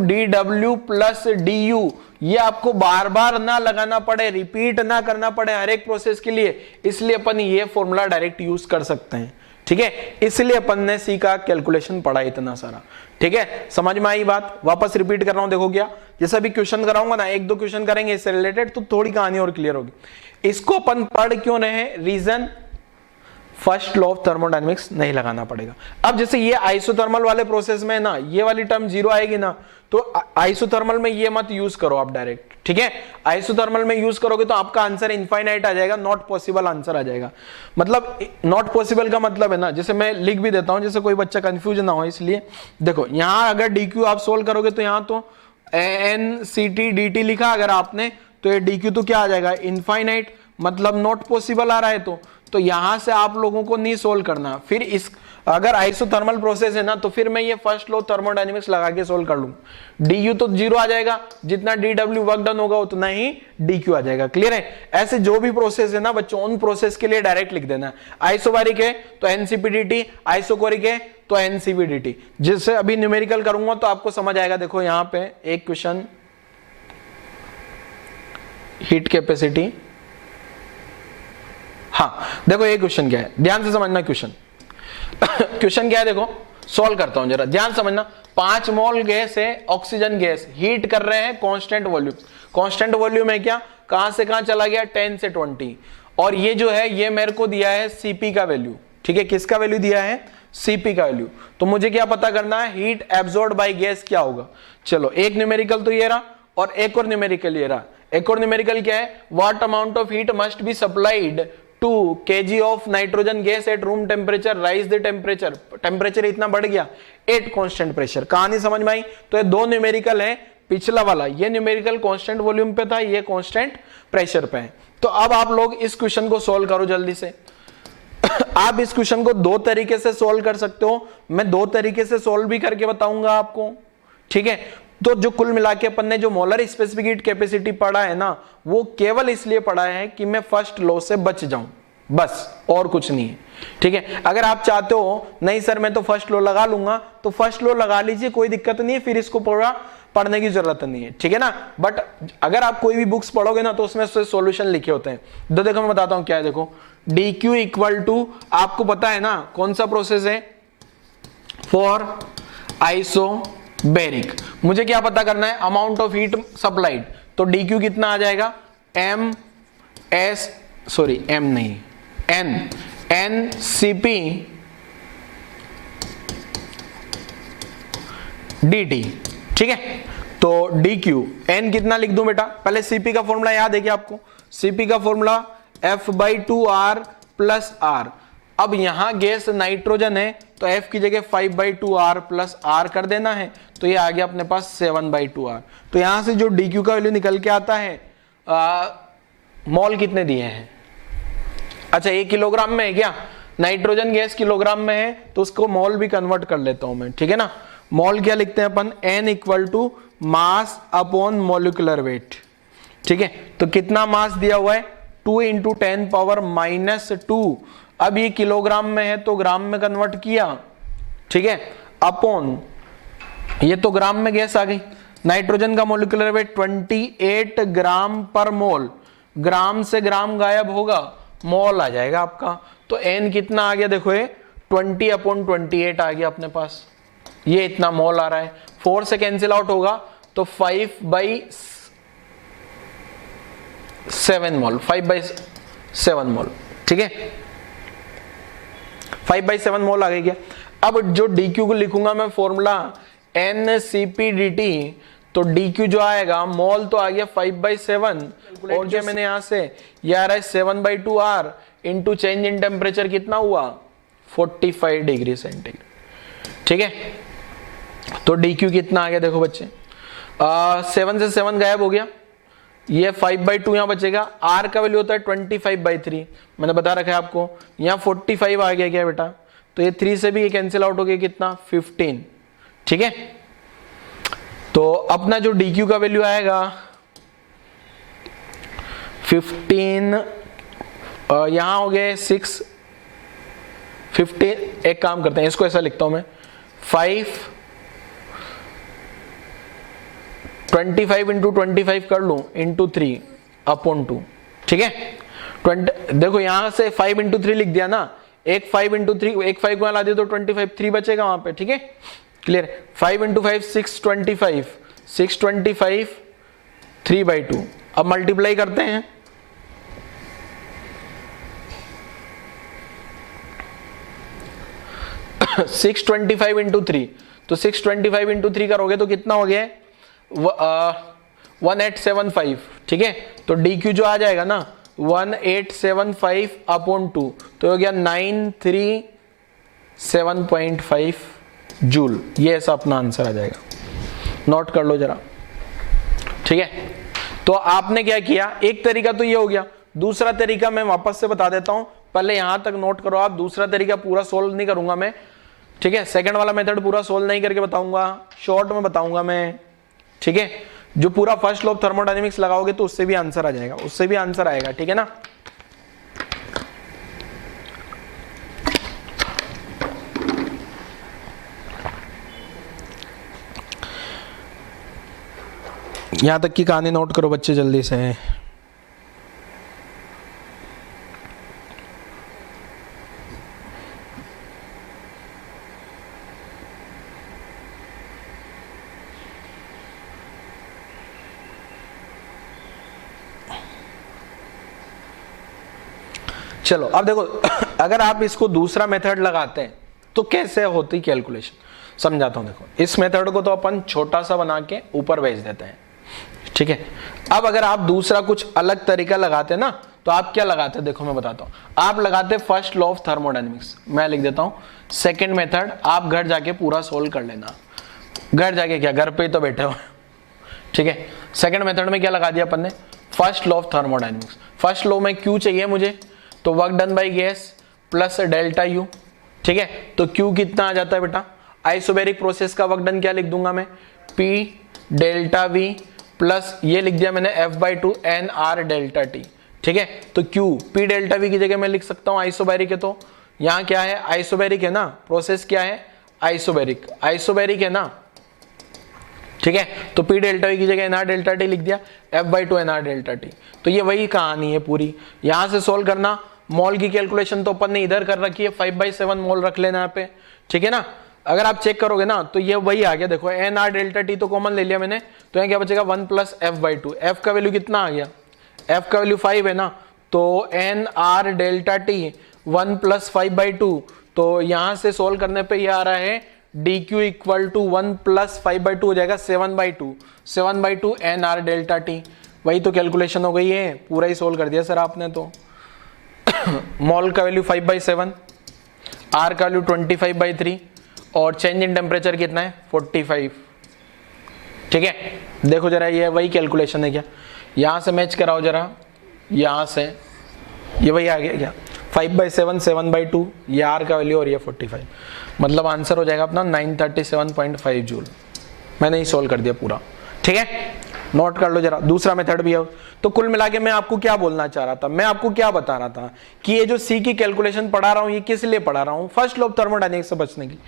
dw + du, ये आपको बार बार ना लगाना पड़े, रिपीट ना करना पड़े हर एक प्रोसेस के लिए, इसलिए अपन ये फॉर्मूला डायरेक्ट यूज कर सकते हैं, ठीक है। इसलिए अपन ने C का कैलकुलेशन पढ़ा इतना सारा, ठीक है। समझ में आई बात, वापस रिपीट कर रहा हूं, देखो क्या, जैसा भी क्वेश्चन कराऊंगा ना, 1-2 क्वेश्चन करेंगे इससे रिलेटेड, तो थोड़ी कहानी और क्लियर होगी। इसको अपन पढ़ क्यों रहे, reason first law of thermodynamics नहीं लगाना पड़ेगा। अब जैसे ये आइसोथर्मल वाले प्रोसेस में ना ये वाली टर्म 0 आएगी ना, तो आइसोथर्मल में ये मत यूज करो आप डायरेक्ट, ठीक है। आइसोथर्मल में यूज करोगे तो आपका आंसर इनफाइनाइट आ जाएगा, नॉट पॉसिबल आंसर आ जाएगा। मतलब नॉट पॉसिबल का मतलब है ना, जैसे मैं लिख भी देता हूं जैसे कोई बच्चा कंफ्यूज ना हो, इसलिए देखो यहां अगर dq आप सोल्व करोगे तो यहां तो ncp/dt लिखा अगर आपने, तो ये dq तो क्या आ जाएगा, इनफाइनाइट, मतलब नॉट पॉसिबल आ रहा है, तो यहां से आप लोगों को नहीं सोल्व करना। फिर इस अगर आइसोथर्मल प्रोसेस है ना, तो फिर मैं ये फर्स्ट लॉ थर्मोडायनेमिक्स लगा के सोल्व कर लूं, du तो 0 आ जाएगा, जितना dw वर्क डन होगा उतना ही dq आ जाएगा, क्लियर है। ऐसे जो भी प्रोसेस है ना बच्चों, उन प्रोसेस के लिए डायरेक्ट लिख देना है। आइसोबैरिक है तो ncp/dt, आइसोकोरिक है तो ncv/dt। जिससे अभी न्यूमेरिकल करूंगा तो आपको समझ आएगा। देखो यहाँ पे एक क्वेश्चन, हीट कैपेसिटी, हाँ देखो ये क्वेश्चन क्या है, ध्यान से समझना क्वेश्चन। क्वेश्चन क्या है देखो, सॉल्व करता हूं जरा, ध्यान समझना। 5 मोल गैस है, ऑक्सीजन गैस, हीट कर रहे हैं कांस्टेंट वॉल्यूम। कांस्टेंट वॉल्यूम है क्या, कहां से कहां चला गया, 10 से 20। और ये जो है ये मेरे को दिया है सीपी का वैल्यू, ठीक है, किसका वैल्यू दिया है, सीपी का वैल्यू। तो मुझे क्या पता करना है, हीट एब्जॉर्ब्ड बाय गैस क्या होगा। चलो एक न्यूमेरिकल तो ये रहा, और एक और न्यूमेरिकल ये रहा। एक और न्यूमेरिकल क्या है, what amount of heat must be supplied to kg of nitrogen gas at room temperature, rise the temperature, temperature इतना बढ़ गया एट कांस्टेंट प्रेशर। कहानी समझ में आई। तो ये दो न्यूमेरिकल है, पिछला वाला ये न्यूमेरिकल कांस्टेंट वॉल्यूम पे था, ये कांस्टेंट प्रेशर पे है। तो अब आप लोग इस क्वेश्चन को सोल्व करो जल्दी से। आप इस क्वेश्चन को दो तरीके से सोल्व कर सकते हो, मैं दो तरीके से सोल्व भी करके बताऊंगा आपको, ठीक है। तो जो कुल मिला के अपन ने जो मोलर स्पेसिफिक हीट कैपेसिटी पढ़ा है ना, वो केवल इसलिए पढ़ा है कि मैं फर्स्ट लॉ से बच जाऊं, बस, और कुछ नहीं है, ठीक है। अगर आप चाहते हो नहीं सर मैं तो फर्स्ट लॉ लगा लूंगा, तो फर्स्ट लॉ लगा लीजिए, कोई दिक्कत नहीं है, फिर इसको पूरा पढ़ने की जरूरत नहीं है, ठीक है ना। बट अगर आप कोई भी बुक्स पढ़ोगे ना तो उसमें सॉल्यूशन लिखे होते हैं। तो देखो मैं बताता हूं क्या है, देखो dq इक्वल टू, आपको पता है ना कौन सा प्रोसेस है, फॉर आइसोबैरिक। मुझे क्या पता करना है, अमाउंट ऑफ हीट सप्लाइड। तो dq कितना आ जाएगा, m नहीं, n cp dt, ठीक है। तो dq n कितना लिख दूं बेटा, पहले cp का फॉर्मूला याद है क्या आपको, cp का फॉर्मूला F/2R प्लस R। अब यहां गैस नाइट्रोजन है तो F की जगह 5/2R प्लस R कर देना है, तो ये आ गया अपने पास 7/2R। तो यहां से जो dq का वैल्यू निकल के आता है, मोल कितने दिए हैं, अच्छा 1 किलोग्राम में है क्या, नाइट्रोजन गैस किलोग्राम में है तो उसको मोल भी कन्वर्ट कर लेता हूं मैं, ठीक है ना। मोल क्या लिखते हैं अपन, n equal to mass upon molecular weight, ठीक है। तो कितना मास दिया हुआ है, 2 × 10⁻²। अब ये किलोग्राम में है तो ग्राम में कन्वर्ट किया, ठीक है, अपॉन ये तो ग्राम में गैस आ गई। नाइट्रोजन का मोलिकुलर वेट 28 ग्राम पर मोल, ग्राम से ग्राम गायब होगा, मोल आ जाएगा आपका। तो n कितना आ गया, देखो ये 20/28 आ गया अपने पास, ये इतना मोल आ रहा है। 4 से कैंसिल आउट होगा तो 5/7 मोल, 5/7 मोल, ठीक है, 5/7 मोल आ गया। अब जो dq को लिखूंगा मैं फॉर्मूला NCP/dt, तो dq जो आएगा, मोल तो आ गया 5/7, और जो मैंने यहां से ये आ रहा है 7/2R into change in temperature कितना हुआ, 45 डिग्री सेंटीग्रेड, ठीक है। तो dq कितना आ गया, देखो बच्चे 7 से 7 गायब हो गया, ये 5/2 यहां बचेगा, r का वैल्यू होता है 25/3, मैंने बता रखा है आपको, यहां 45 आ गया क्या बेटा, तो ये 3 से भी ये कैंसिल आउट हो गया, कितना 15, ठीक है। तो अपना जो dq का वैल्यू आएगा 15, यहां हो गए 6, 15, एक काम करते हैं इसको ऐसा लिखता हूं मैं, 25 × 25 कर लूं इंटू 3/2, ठीक है। 20, देखो यहां से 5 × 3 लिख दिया ना, एक 5 × 3, एक 5 को ला दिया तो 25, 3 बचेगा वहां पे, ठीक है, क्लियर। 5 × 5 625, 625 3/2। अब मल्टीप्लाई करते हैं, तो 625 × 3, तो 625 × 3 करोगे तो कितना हो गया, 1875, ठीक है। तो dq जो आ जाएगा ना 1875/2, तो हो गया 937.5 जूल, ये ऐसा अपना आंसर आ जाएगा, नोट कर लो जरा, ठीक है। तो आपने क्या किया, एक तरीका तो ये हो गया, दूसरा तरीका मैं वापस से बता देता हूं, पहले यहां तक नोट करो आप। दूसरा तरीका पूरा सोल्व नहीं करूंगा मैं, ठीक है, सेकंड वाला मेथड पूरा सोल्व नहीं करके बताऊंगा, शॉर्ट में बताऊंगा मैं, ठीक है। जो पूरा फर्स्ट लॉ ऑफ थर्मोडायनेमिक्स लगाओगे तो उससे भी आंसर आ जाएगा, उससे भी आंसर आएगा, ठीक है ना। यहां तक की कहानी नोट करो बच्चे जल्दी से। चलो अब देखो अगर आप इसको दूसरा मेथड लगाते हैं तो कैसे होती कैलकुलेशन, समझाता हूं। देखो इस मेथड को तो अपन छोटा सा बना के ऊपर भेज देते हैं, ठीक है। अब अगर आप दूसरा कुछ अलग तरीका लगाते ना तो आप क्या लगाते, देखो मैं बताता हूं। आप लगाते फर्स्ट लॉ ऑफ थर्मोडायनेमिक्स, मैं लिख देता हूं सेकंड मेथड, आप घर जाके पूरा सोल्व कर लेना। घर जाके क्या, घर पे ही तो बैठे हो, ठीक है। सेकंड मेथड में क्या लगा दिया अपन ने, first law of thermodynamics. First law में क्यू चाहिए मुझे, तो work done by gas plus delta U, ठीक है। तो क्यू कितना आ जाता है बेटा, आइसोबैरिक प्रोसेस का वर्क डन क्या लिख दूंगा मैं, पी डेल्टा वी प्लस ये लिख दिया मैंने F/2 NR डेल्टा टी, ठीक है। तो क्यू पी डेल्टा वी की जगह मैं लिख सकता हूं आइसोबैरिक है, तो यहां क्या है, आइसोबैरिक है ना, प्रोसेस क्या है, आइसोबैरिक, आइसोबैरिक है ना, ठीक है। तो पी डेल्टा वी की जगह NR डेल्टा टी लिख दिया, F/2 NR डेल्टा टी। तो ये वही कहानी है पूरी। यहां से सोल्व करना, मोल की कैलकुलेशन तो अपन ने इधर कर रखी है, 5/7 मोल रख लेना यहाँ पे, ठीक है ना। अगर आप चेक करोगे ना तो ये वही आ गया, देखो NR डेल्टा टी तो कॉमन ले लिया मैंने, तो यहाँ क्या बचेगा 1 प्लस F/2। F का वैल्यू कितना आ गया, F का वैल्यू 5 है ना, तो NR डेल्टा टी 1 प्लस 5/2, तो यहां से सोल्व करने पे ये आ रहा है dq इक्वल टू 1 प्लस 5/2 हो जाएगा 7/2 NR डेल्टा टी। वही तो कैलकुलेशन हो गई है, पूरा ही सोल्व कर दिया सर आपने तो। मॉल का वैल्यू 5/7, R का वैल्यू 25/3 और चेंज इन टेम्परेचर कितना है 45, ठीक है। देखो जरा ये वही कैलकुलेशन है क्या, यहां से मैच कराओ जरा, यहां से ये वही आ गया क्या, 5/7 7/2, ये R का वैल्यू और ये 45, मतलब आंसर हो जाएगा अपना 937.5 जूल। मैंने ही सोल्व कर दिया पूरा, ठीक है। नोट कर लो जरा, दूसरा मेथड भी है। तो कुल मिला के मैं आपको क्या बोलना चाह रहा था, मैं आपको क्या बता रहा था कि ये जो सी की कैलकुलेशन पढ़ा रहा हूं ये किस लिए पढ़ा रहा हूं, फर्स्ट लॉ ऑफ थर्मोडायनेमिक्स से बचने की।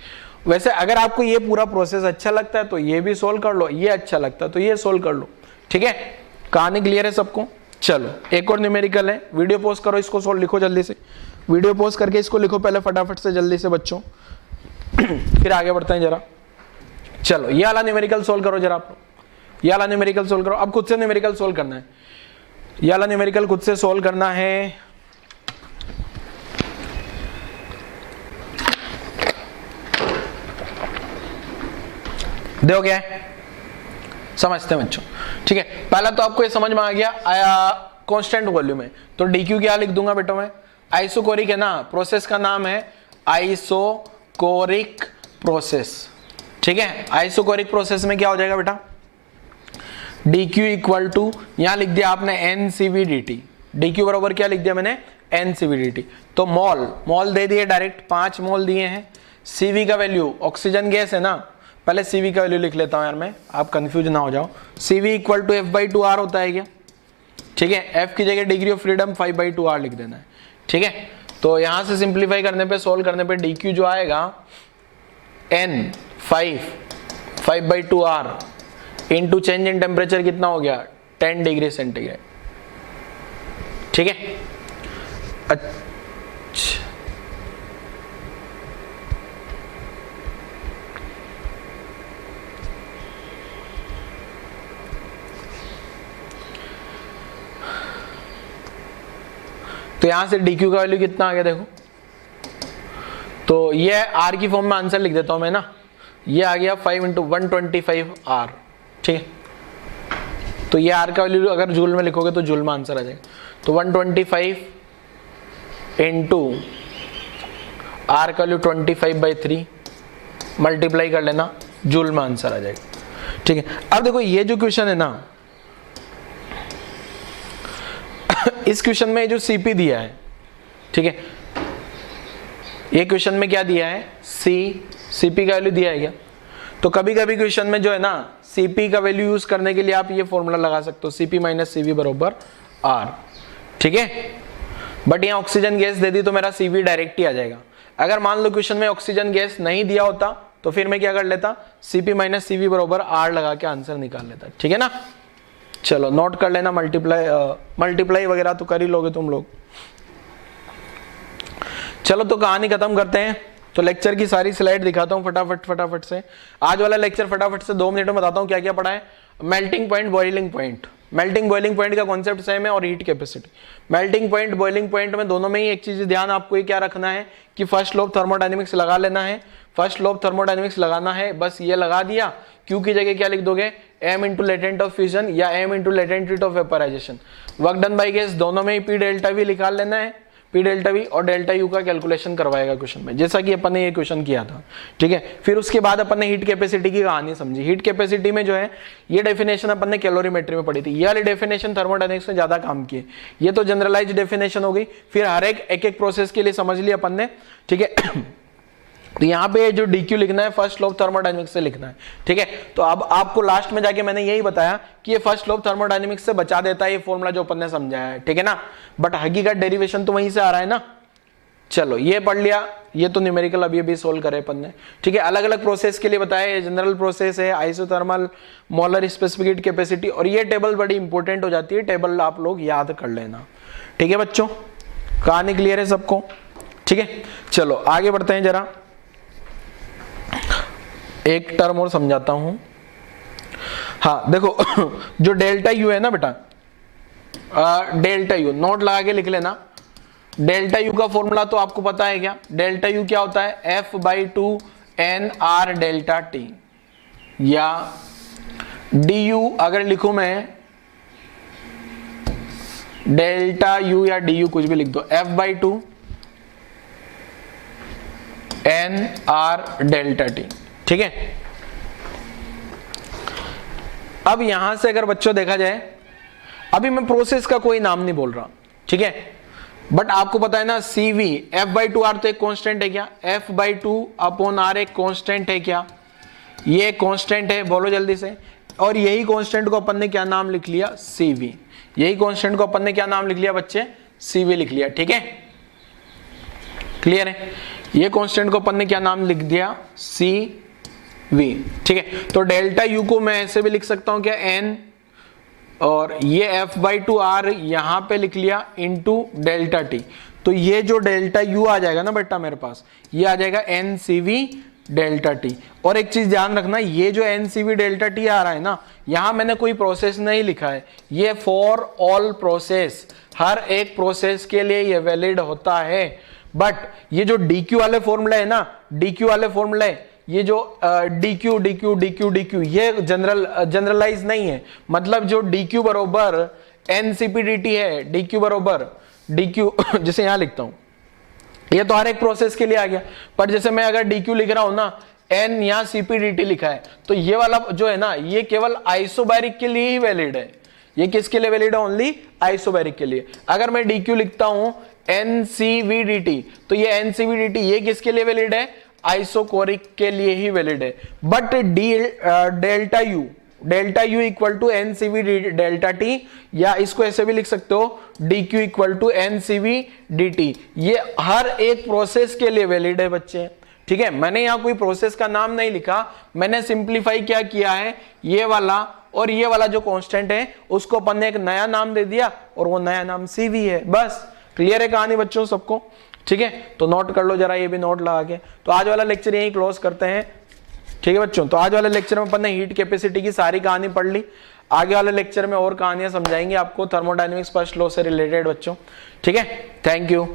वैसे अगर आपको ये पूरा प्रोसेस अच्छा लगता है तो ये भी सोल्व कर लो, ये अच्छा लगता है तो ये सोल्व कर लो, ठीक है। कहानी क्लियर है सबको। चलो एक और न्यूमेरिकल है, वीडियो पोस्ट करो, इसको सोल्व लिखो जल्दी से, वीडियो पोस्ट करके इसको लिखो पहले फटाफट से जल्दी से बच्चों, फिर आगे बढ़ते हैं जरा। चलो ये वाला न्यूमेरिकल सोल्व करो जरा आप, ये वाला न्यूमेरिकल सोल्व करो। अब खुद से न्यूमेरिकल सोल्व करना है, ये वाला न्यूमेरिकल खुद से सोल्व करना है। देखो क्या है, समझते हैं बच्चों, ठीक है। पहला तो आपको ये समझ में आ गया, आया कांस्टेंट वॉल्यूम है, तो dq क्या लिख दूंगा बेटा मैं, आइसोकोरिक है ना, प्रोसेस का नाम है आइसोकोरिक प्रोसेस, ठीक है। आइसोकोरिक प्रोसेस में क्या हो जाएगा बेटा, dq इक्वल टू, यहां लिख दिया आपने NCV/dt, dq बराबर क्या लिख दिया मैंने, NCV/dt। तो मोल दे दिए डायरेक्ट, 5 मोल दिए हैं। cv का वैल्यू, ऑक्सीजन गैस है ना, पहले cv का वैल्यू लिख लेता हूं यार मैं, आप कंफ्यूज ना हो जाओ। cv इक्वल टू F/2R होता है क्या, ठीक है। F की जगह डिग्री ऑफ फ्रीडम 5/2R लिख देना है, ठीक है। तो यहां से सिंप्लीफाई करने पे, सोल्व करने पे dq जो आएगा N 5/2R into change in temperature कितना हो गया 10 डिग्री सेंटीग्रेड, ठीक है। अच्छा तो यहां से dq का वैल्यू कितना आ गया देखो, तो ये r की फॉर्म में आंसर लिख देता हूं मैं ना, ये आ गया 5 × 125R, ठीक है। तो ये r का वैल्यू अगर जूल में लिखोगे तो जूल में आंसर आ जाएगा, तो 125 इंटू r का वैल्यू 25/3 मल्टीप्लाई कर लेना, जूल में आंसर आ जाएगा, ठीक है। अब देखो ये जो क्वेश्चन है ना, इस क्वेश्चन में जो सीपी दिया है, ठीक है, ये क्वेश्चन में क्या दिया है, सीपी का वैल्यू दिया है क्या। तो कभी कभी क्वेश्चन में जो है ना सीपी का वैल्यू यूज करने के लिए आप ये फॉर्मूला लगा सकते हो, सीपी माइनस सीवी बराबर आर, ठीक है। बट यहाँ ऑक्सीजन गैस दे दी तो मेरा सीवी डायरेक्ट ही आ जाएगा। अगर मान लो क्वेश्चन में ऑक्सीजन गैस नहीं दिया होता तो फिर मैं क्या कर लेता, सीपी माइनस सीवी बराबर आर लगा के आंसर निकाल लेता, ठीक है ना। चलो नोट कर लेना, मल्टीप्लाई वगैरह तो कर ही लोगे तुम लोग। चलो तो कहानी खत्म करते हैं, तो लेक्चर की सारी स्लाइड दिखाता हूं फटाफट से। आज वाला लेक्चर फटाफट से 2 मिनट में बताता हूं क्या क्या पढ़ा है। Melting point, boiling point, melting boiling point का कॉन्सेप्ट सेम है और heat capacity. Melting point boiling point में दोनों में ही एक चीज ध्यान आपको ये क्या रखना है कि फर्स्ट लॉ ऑफ थर्मोडायनेमिक्स लगा लेना है, फर्स्ट लॉ ऑफ थर्मोडायनेमिक्स लगाना है, बस ये लगा दिया। क्यू की जगह क्या लिख दोगे, m into latent of fusion या m into latent heat of vaporisation. Work done by gas दोनों में ही P डेल्टा V निकाल लेना है, P डेल्टा V और डेल्टा U का कैलकुलेशन करवाएगा क्वेश्चन में, जैसा कि अपन ने ये क्वेश्चन किया था। ठीक है, फिर उसके बाद अपन ने हीट कैपेसिटी की कहानी समझी। हीट कैपेसिटी में जो है ये डेफिनेशन अपन ने कैलोरीमेट्री में पढ़ी थी, ये वाली डेफिनेशन थर्मोडायनेमिक्स में ज्यादा काम की है। ये तो जनरलाइज डेफिनेशन हो गई, फिर हर एक प्रोसेस के लिए समझ लिया अपन ने। ठीक है, तो यहाँ पे जो dq लिखना है फर्स्ट लॉ ऑफ थर्मोडायनेमिक्स से लिखना है। ठीक है, तो अब आपको लास्ट में जाके मैंने यही बताया कि ये फर्स्ट लॉ ऑफ थर्मोडायनेमिक्स से बचा देता है ये फॉर्मूला जो अपन ने समझाया है। ठीक है ना, बट हकीकत डेरिवेशन तो वहीं से आ रहा है ना। चलो ये पढ़ लिया, ये तो न्यूमेरिकल अभी सोल्व करे अपन ने। ठीक है, अलग अलग प्रोसेस के लिए बताया, जनरल प्रोसेस है, isothermal, molar specific heat capacity, और ये टेबल बड़ी इंपॉर्टेंट हो जाती है, टेबल आप लोग याद कर लेना। ठीक है बच्चों, कहानी क्लियर है सबको? ठीक है, चलो आगे बढ़ते हैं, जरा एक टर्म और समझाता हूं। हाँ देखो जो डेल्टा यू है ना बेटा, डेल्टा यू नोट लगा के लिख लेना। डेल्टा यू का फॉर्मूला तो आपको पता है क्या? डेल्टा यू क्या होता है? F/2 NR डेल्टा टी, या du अगर लिखूं मैं डेल्टा यू या du कुछ भी लिख दो, F/2 NR डेल्टा टी। ठीक है, अब यहां से अगर बच्चों देखा जाए, अभी मैं प्रोसेस का कोई नाम नहीं बोल रहा, ठीक है, बट आपको पता है ना CV F/2R तो एक कांस्टेंट है क्या? F/2/R एक कांस्टेंट है क्या? ये कांस्टेंट है, बोलो जल्दी से। और यही कांस्टेंट को अपन ने क्या नाम लिख लिया? CV। यही कांस्टेंट को अपन ने क्या नाम लिख लिया बच्चे? CV लिख लिया। ठीक है, क्लियर है? ये कांस्टेंट को अपन ने क्या नाम लिख दिया? CV। ठीक है, तो डेल्टा यू को मैं ऐसे भी लिख सकता हूं क्या? N, और ये F/2R यहां पे लिख लिया इनटू डेल्टा टी। तो ये जो डेल्टा यू आ जाएगा ना बेटा मेरे पास, ये आ जाएगा NCV डेल्टा टी। और एक चीज ध्यान रखना, ये जो NCV डेल्टा टी आ रहा है ना, यहां मैंने कोई प्रोसेस नहीं लिखा है, ये फॉर ऑल प्रोसेस, हर एक प्रोसेस के लिए ये वैलिड होता है। बट ये जो DQ वाले फॉर्मूला है ना, DQ वाले फॉर्मूला, ये जो DQ DQ DQ DQ ये जनरलाइज नहीं है। मतलब जो DQ बरोबर NCP/dt है, DQ बरोबर DQ जिसे यहां लिखता हूं, ये तो हर एक प्रोसेस के लिए आ गया। पर जैसे मैं अगर DQ लिख रहा हूं ना, N यहाँ CP/dt लिखा है, तो ये वाला जो है ना, ये केवल आइसोबैरिक के लिए ही वैलिड है। ये किसके लिए वैलिड है? ओनली आइसोबैरिक के लिए। अगर मैं DQ लिखता हूं NCV/dt, तो ये NCV/dt ये किसके लिए वैलिड है? आइसोकोरिक के लिए ही वैलिड है। But delta U equal to NCV delta T, या इसको ऐसे भी लिख सकते हो DQ equal to NCV dt, ये हर एक प्रोसेस के लिए वैलिड है बच्चे। ठीक है, मैंने यहाँ कोई प्रोसेस का नाम नहीं लिखा, मैंने सिंप्लीफाई क्या किया है, ये वाला और ये वाला जो कांस्टेंट है उसको अपन ने एक नया नाम दे दिया, और वो नया नाम CV है। बस क्लियर है कहानी बच्चों सबको? ठीक है, तो नोट कर लो जरा, ये भी नोट लगा के। तो आज वाला लेक्चर यही क्लोज करते हैं। ठीक है बच्चों, तो आज वाले लेक्चर में अपन ने हीट कैपेसिटी की सारी कहानी पढ़ ली। आगे वाले लेक्चर में और कहानियां समझाएंगे आपको थर्मोडायनेमिक्स फर्स्ट लॉ से रिलेटेड बच्चों। ठीक है, थैंक यू।